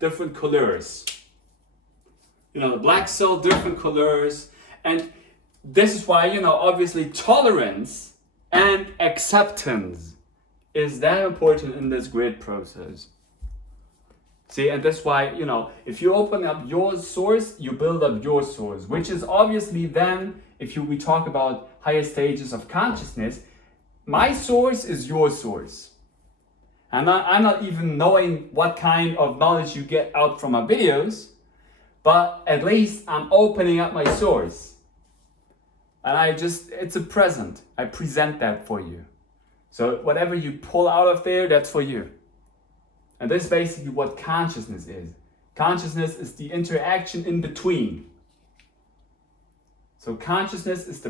different colors. The black cell, different colors. And this is why, obviously tolerance and acceptance is that important in this grid process. See, and that's why, if you open up your source, you build up your source, which is obviously then, if we talk about higher stages of consciousness, my source is your source. And I'm not even knowing what kind of knowledge you get out from my videos, but at least I'm opening up my source. And it's a present. I present that for you. So whatever you pull out of there, that's for you. And this is basically what consciousness is. Consciousness is the interaction in between. So consciousness is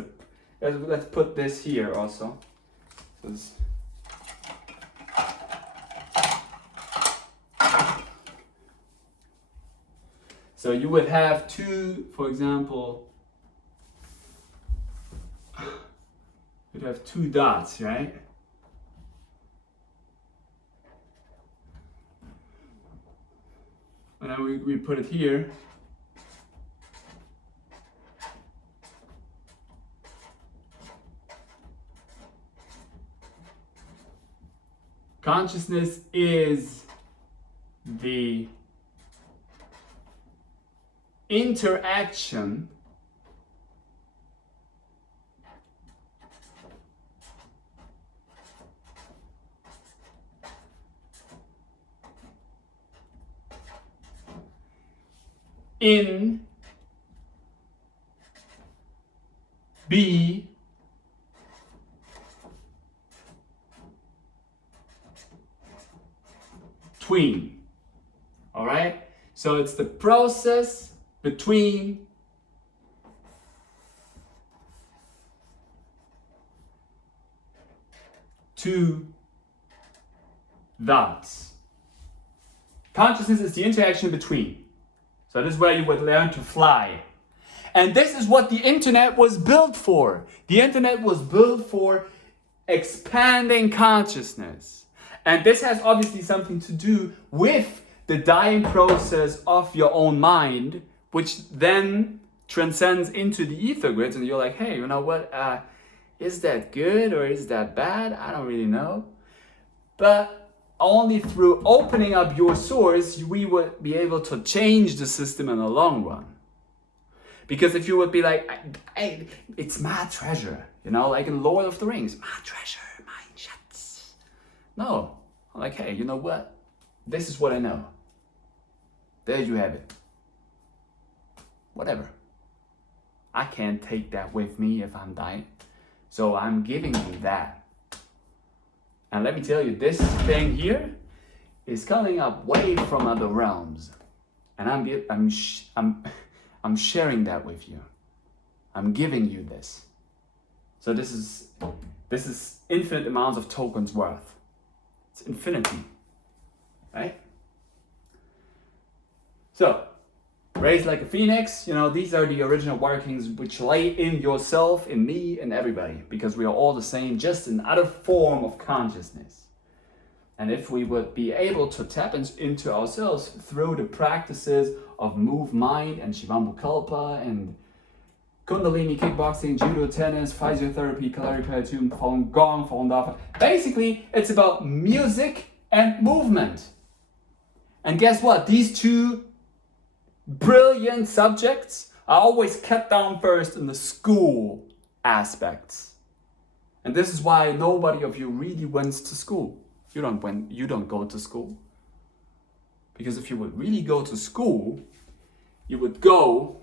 let's put this here also. So you would have two, for example, you'd have two dots, right? And then we put it here. Consciousness is the interaction in between. All right? So it's the process between two dots. Consciousness is the interaction between. So this is where you would learn to fly. And this is what the internet was built for. The internet was built for expanding consciousness. And this has obviously something to do with the dying process of your own mind, which then transcends into the ether grids. And you're like, hey, you know what? Is that good or is that bad? I don't really know. But only through opening up your source, we would be able to change the system in the long run. Because if you would be like, hey, it's my treasure, like in Lord of the Rings, my treasure, my schatz. No, I'm like, hey, you know what? This is what I know. There you have it. Whatever. I can't take that with me if I'm dying. So I'm giving you that. And let me tell you, this thing here is coming up way from other realms. And I'm sharing that with you. I'm giving you this. So this is infinite amounts of tokens worth. It's infinity. Right? So, raised like a phoenix, these are the original workings which lay in yourself, in me, in everybody, because we are all the same, just in other form of consciousness. And if we would be able to tap into ourselves through the practices of Move Mind and Shivambukalpa and Kundalini, kickboxing, judo, tennis, physiotherapy, Kalari Payatun, Falun Gong, Falun Dafa. Basically, it's about music and movement. And guess what? These two brilliant subjects are always cut down first in the school aspects. And this is why nobody of you really went to school. You don't go to school. Because if you would really go to school, you would go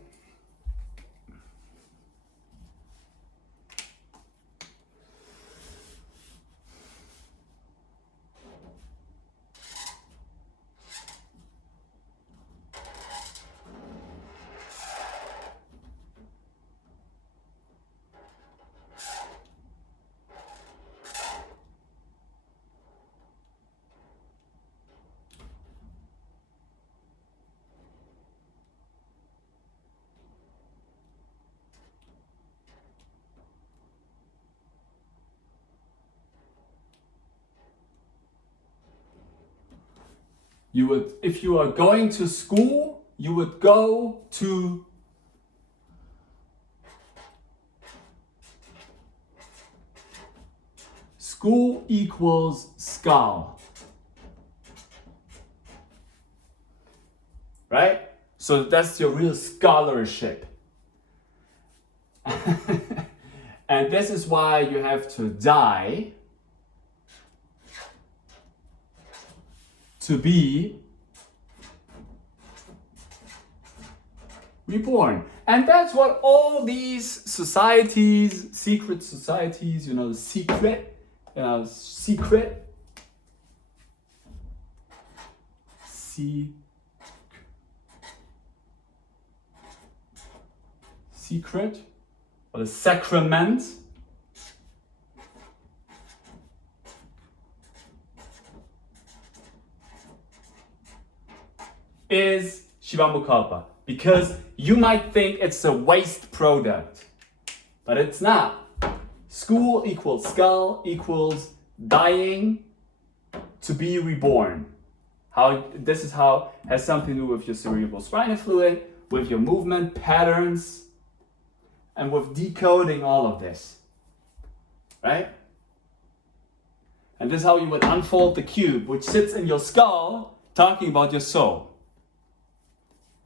if you are going to school, you would go to School equals skull. Right? So that's your real scholarship. And this is why you have to die to be reborn. And that's what all these societies, secret societies, the secret, secret, or the sacrament, is Shivamukkalpa. Because you might think it's a waste product, but it's not. School equals skull equals dying to be reborn. This is how has something to do with your cerebral spinal fluid, with your movement patterns, and with decoding all of this, right? And this is how you would unfold the cube, which sits in your skull, talking about your soul.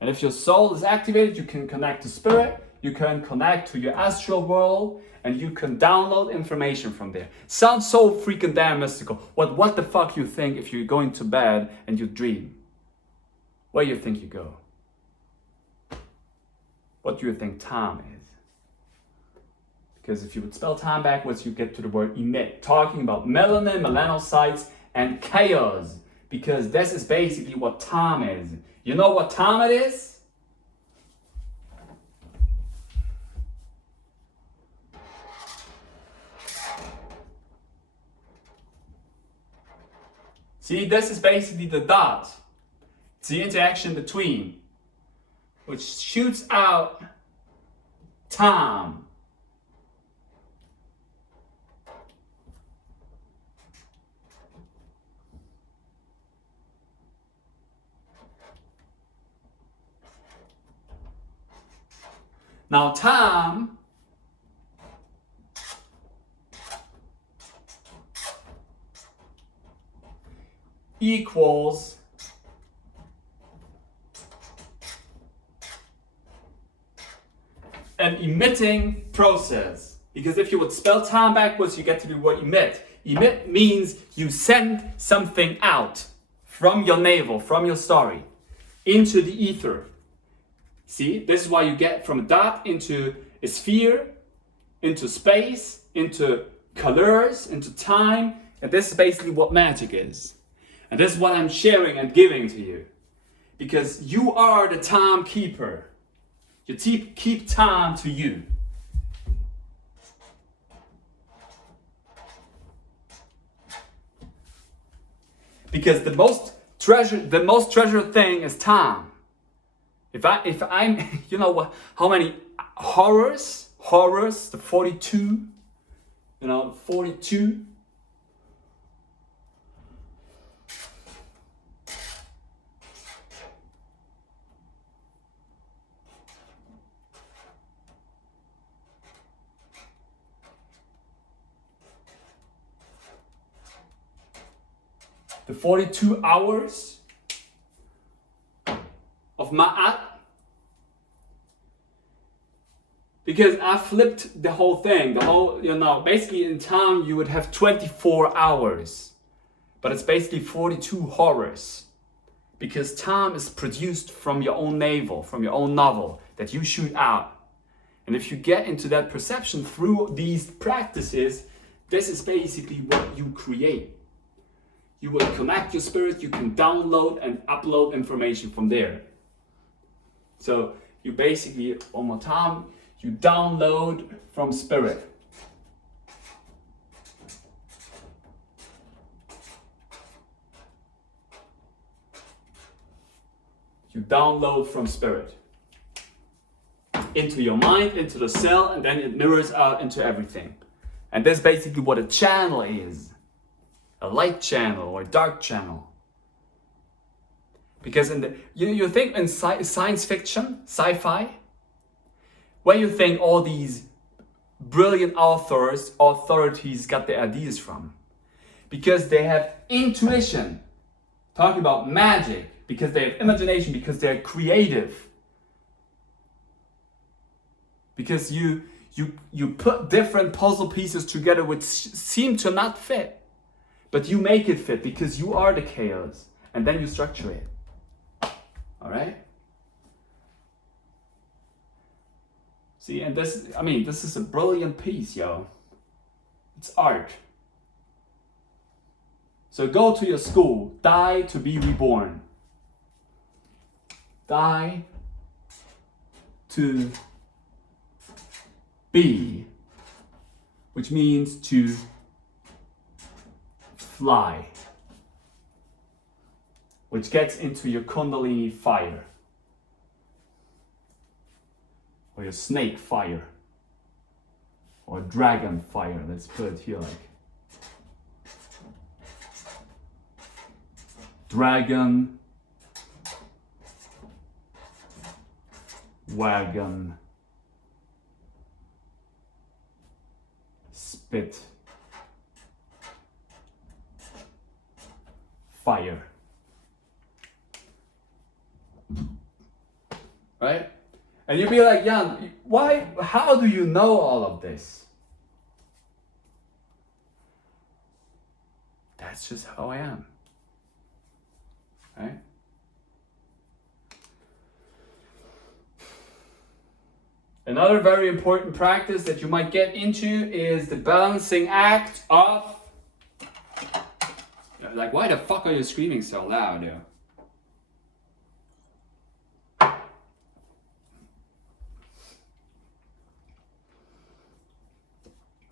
And if your soul is activated, you can connect to spirit, you can connect to your astral world, and you can download information from there. Sounds so freaking damn mystical. What the fuck you think if you're going to bed and you dream? Where do you think you go? What do you think time is? Because if you would spell time backwards, you get to the word emit, talking about melanin, melanocytes, and chaos. Because this is basically what time is. You know what time it is? See, this is basically the dot. It's the interaction between, which shoots out time. Now time equals an emitting process. Because if you would spell time backwards, you get to the word emit. Emit means you send something out from your navel, from your story, into the ether. See, this is why you get from a dot into a sphere, into space, into colors, into time. And this is basically what magic is. And this is what I'm sharing and giving to you. Because you are the timekeeper. You keep time to you. Because the most treasured thing is time. If I'm, you know what, how many horrors, the 42, 42. The 42 hours of Ma'at, because I flipped the whole thing, basically in time you would have 24 hours, but it's basically 42 horrors, because time is produced from your own navel, from your own novel that you shoot out. And if you get into that perception through these practices, this is basically what you create. You will connect your spirit, you can download and upload information from there. So you basically, one more time, you download from spirit. You download from spirit. Into your mind, into the cell, and then it mirrors out into everything. And that's basically what a channel is. A light channel or a dark channel. Because you think in science fiction, sci-fi, where you think all these brilliant authorities got their ideas from? because they have intuition. Talking about magic, because they have imagination, because they're creative. Because you put different puzzle pieces together which seem to not fit. But you make it fit because you are the chaos. And then you structure it. Alright? See, and this is a brilliant piece, yo. It's art. So go to your school. Die to be reborn. Die to be, which means to fly, which gets into your Kundalini fire, or your snake fire, or dragon fire. Let's put it here like dragon, wagon, spit, fire. Right? And you'll be like, Jan, how do you know all of this? That's just how I am. Right? Another very important practice that you might get into is the balancing act of... Like, why the fuck are you screaming so loud, yo?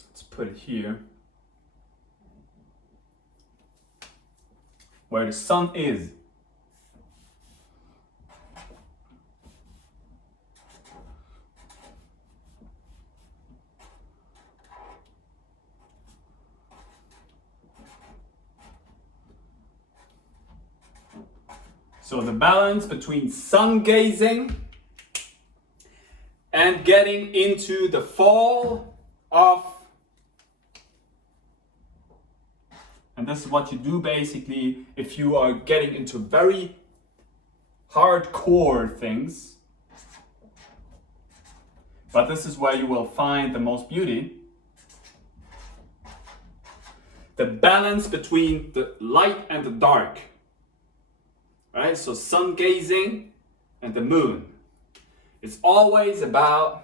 Let's put it here. Where the sun is. So the balance between sun gazing and getting into the fall of, and this is what you do basically if you are getting into very hardcore things. But this is where you will find the most beauty. The balance between the light and the dark. Right? So sun gazing and the moon. It's always about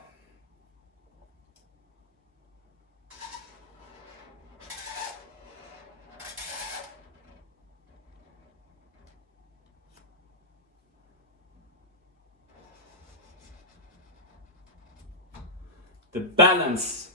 the balance.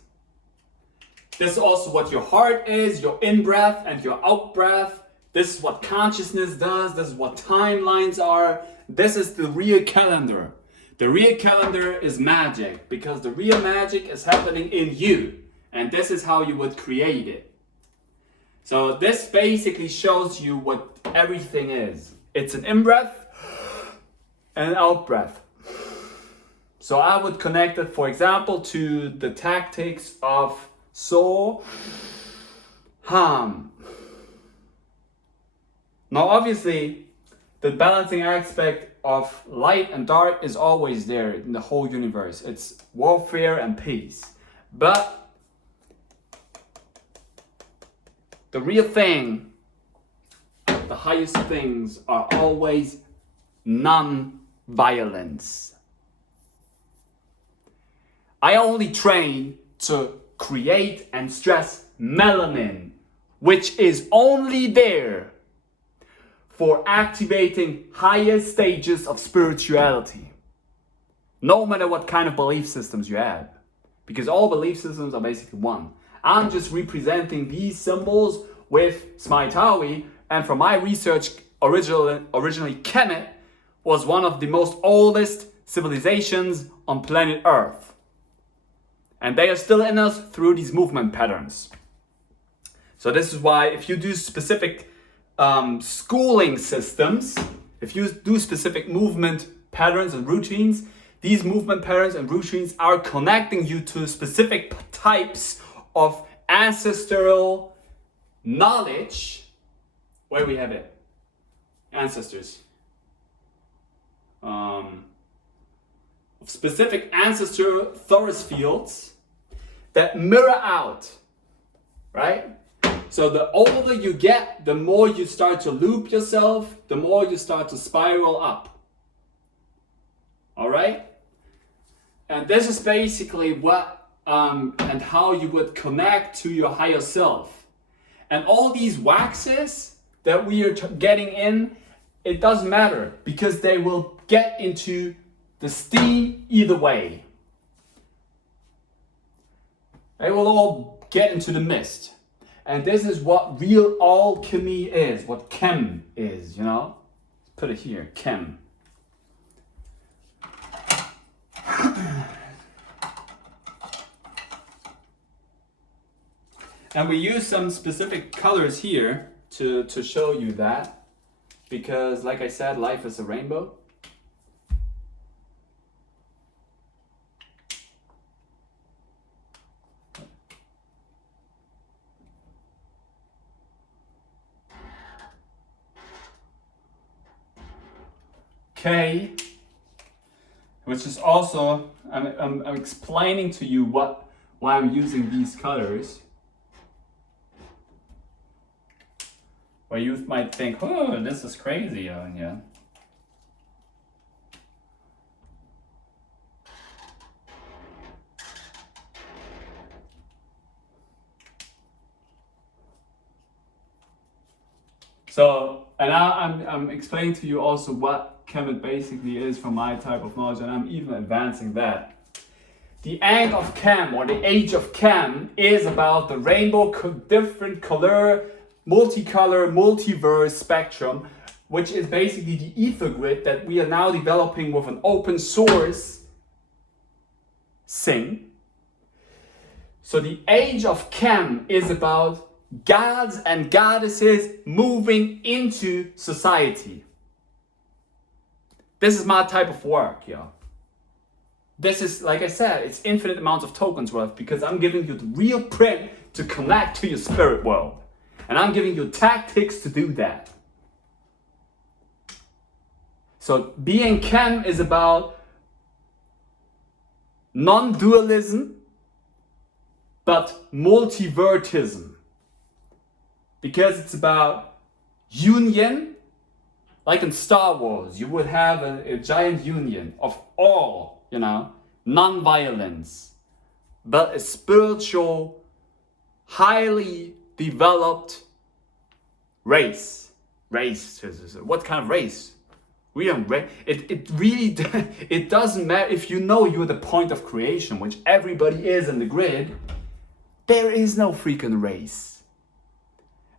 This is also what your heart is, your in-breath and your out-breath. This is what consciousness does. This is what timelines are. This is the real calendar. The real calendar is magic because the real magic is happening in you. And this is how you would create it. So this basically shows you what everything is. It's an in-breath and an out-breath. So I would connect it, for example, to the tactics of So Ham. Now obviously, the balancing aspect of light and dark is always there in the whole universe. It's warfare and peace. But the real thing, the highest things are always non-violence. I only train to create and stress melanin, which is only there for activating higher stages of spirituality. No matter what kind of belief systems you have. Because all belief systems are basically one. I'm just representing these symbols with Smaitawi, and from my research, originally Kemet was one of the most oldest civilizations on planet Earth. And they are still in us through these movement patterns. So this is why if you do specific schooling systems, if you do specific movement patterns and routines, these movement patterns and routines are connecting you to specific types of ancestral knowledge, where we have it, ancestors, of specific ancestor torus fields that mirror out, right? So the older you get, the more you start to loop yourself, the more you start to spiral up. All right? And this is basically what and how you would connect to your higher self. And all these waxes that we are getting in, it doesn't matter because they will get into the steam either way. They will all get into the mist. And this is what real alchemy is, what chem is, you know? Put it here, chem. And we use some specific colors here to show you that. Because like I said, life is a rainbow. K, which is also, I'm explaining to you why I'm using these colors. Where you might think, oh, this is crazy, yeah. So, and now I'm explaining to you also what Kemet basically is from my type of knowledge, and I'm even advancing that. The end of Chem, or the age of Chem, is about the rainbow, different color, multicolor, multiverse spectrum, which is basically the ether grid that we are now developing with an open source thing. So the age of Chem is about gods and goddesses moving into society. This is my type of work, yeah. This is, like I said, it's infinite amounts of tokens worth because I'm giving you the real print to connect to your spirit world. And I'm giving you tactics to do that. So being Chem is about non-dualism, but multivertism. Because it's about union. Like in Star Wars, you would have a giant union of all, you know, non-violence, but a spiritual, highly developed race. What kind of race? We are it really it doesn't matter if you know you're the point of creation, which everybody is in the grid. There is no freaking race.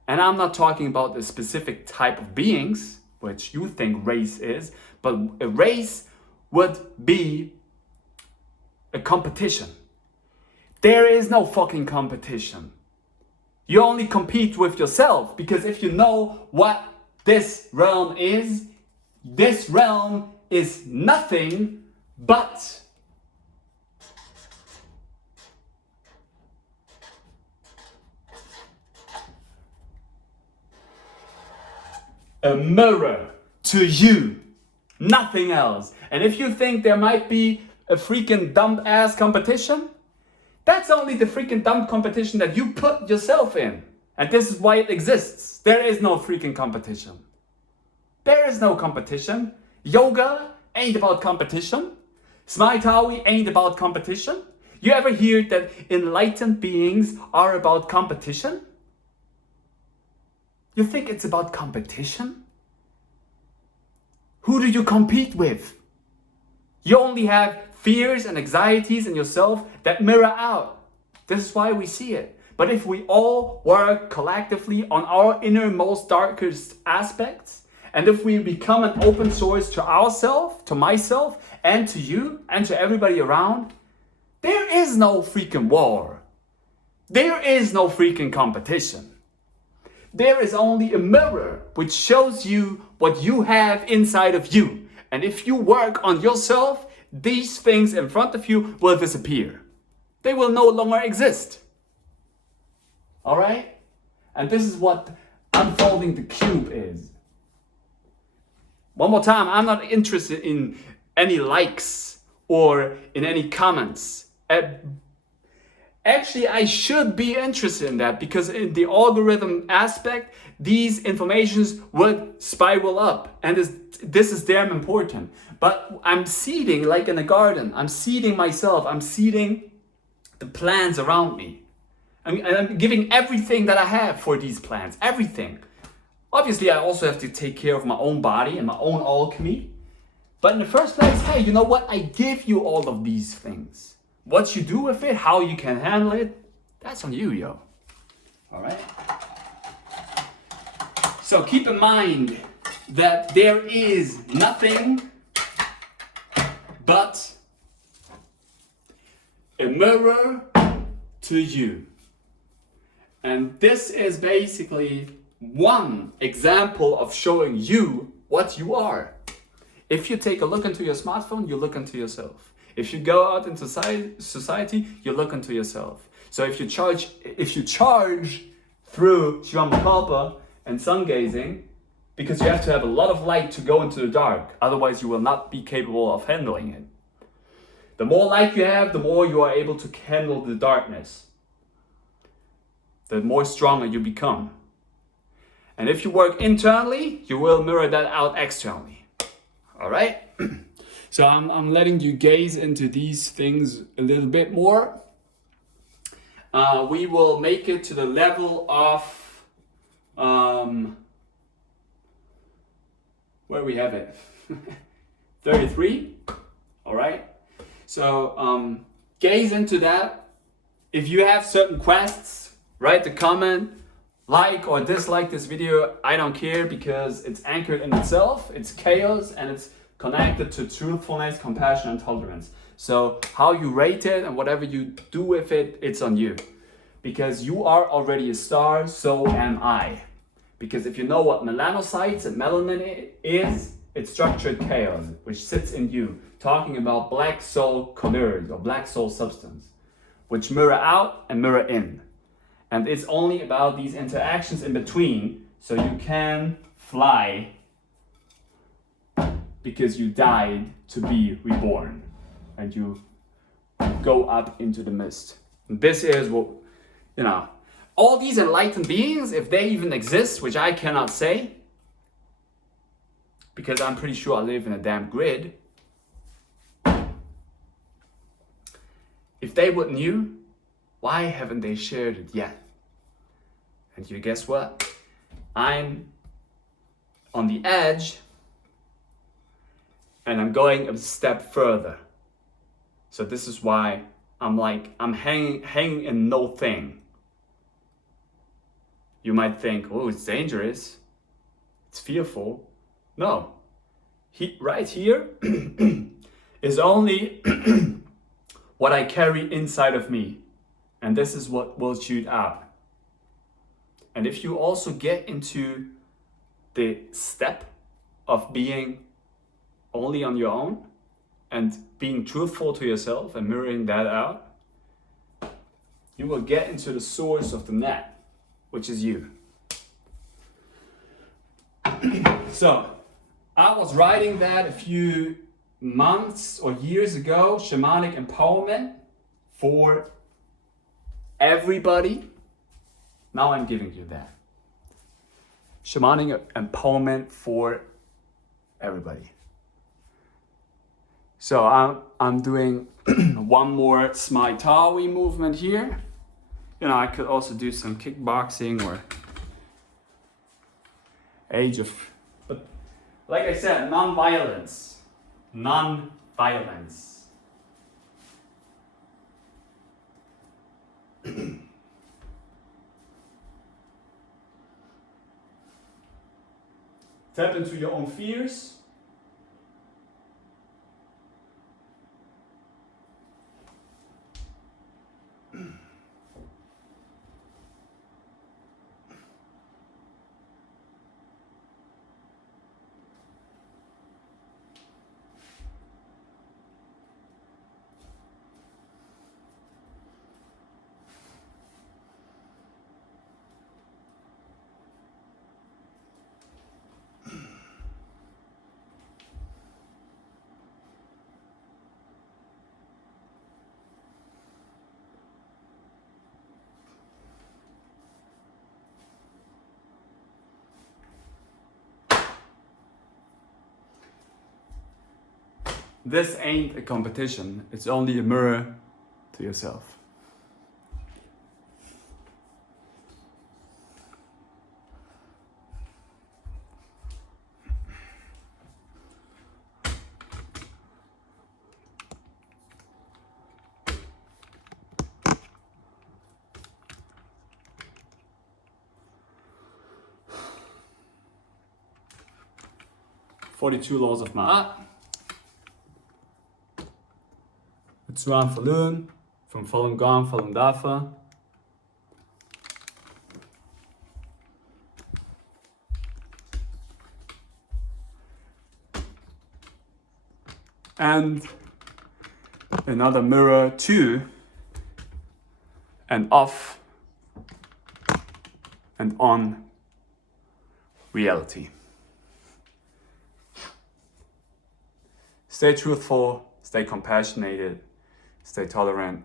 And I'm not talking about a specific type of beings, which you think race is, but a race would be a competition. There is no fucking competition. You only compete with yourself, because if you know what this realm is nothing but a mirror to you, nothing else. And if you think there might be a freaking dumb ass competition, that's only the freaking dumb competition that you put yourself in. And this is why it exists. There is no freaking competition. There is no competition. Yoga ain't about competition. Smaitawi ain't about competition. You ever hear that enlightened beings are about competition? You think it's about competition? Who do you compete with? You only have fears and anxieties in yourself that mirror out. This is why we see it. But if we all work collectively on our innermost darkest aspects, and if we become an open source to ourselves, to myself, and to you, and to everybody around, there is no freaking war. There is no freaking competition. There is only a mirror which shows you what you have inside of you. And if you work on yourself, these things in front of you will disappear. They will no longer exist. All right? And this is what unfolding the cube is. One more time, I'm not interested in any likes or in any comments. Actually, I should be interested in that, because in the algorithm aspect, these informations would spiral up, and this is damn important. But I'm seeding, like in a garden, I'm seeding myself, I'm seeding the plants around me. I'm giving everything that I have for these plants, everything. Obviously, I also have to take care of my own body and my own alchemy. But in the first place, hey, you know what? I give you all of these things. What you do with it, how you can handle it, that's on you, yo. All right? So keep in mind that there is nothing but a mirror to you. And this is basically one example of showing you what you are. If you take a look into your smartphone, you look into yourself. If you go out into society, you look into yourself. So if you charge through Shivamkalpa and sun gazing, because you have to have a lot of light to go into the dark, otherwise you will not be capable of handling it. The more light you have, the more you are able to handle the darkness. The more stronger you become. And if you work internally, you will mirror that out externally. All right? So I'm letting you gaze into these things a little bit more. We will make it to the level of, where we have it, 33, all right? So gaze into that. If you have certain quests, write the comment, like or dislike this video, I don't care, because it's anchored in itself, it's chaos, and it's connected to truthfulness, compassion, and tolerance. So how you rate it and whatever you do with it, it's on you. Because you are already a star, so am I. Because if you know what melanocytes and melanin is, it's structured chaos, which sits in you, talking about black soul colors or black soul substance, which mirror out and mirror in. And it's only about these interactions in between, so you can fly, because you died to be reborn, and you go up into the mist. And this is what, you know, all these enlightened beings, if they even exist, which I cannot say, because I'm pretty sure I live in a damn grid. If they would knew, why haven't they shared it yet? And you guess what? I'm on the edge, and I'm going a step further. So this is why I'm hanging in no thing. You might think, oh, it's dangerous, it's fearful. No, right here is only what I carry inside of me. And this is what will shoot out. And if you also get into the step of being only on your own and being truthful to yourself and mirroring that out, you will get into the source of the net, which is you. So, I was writing that a few months or years ago, shamanic empowerment for everybody. Now I'm giving you that. Shamanic empowerment for everybody. So I'm doing one more Smai-Tawi movement here. You know, I could also do some kickboxing or age of, but like I said, non-violence. Non-violence. Tap into your own fears. This ain't a competition, it's only a mirror to yourself. "42 laws of Ma'at." Het Zwaar Falun from Falun Gong, Falun Dafa. And another mirror to and of and on reality. Stay truthful, stay compassionate, stay tolerant.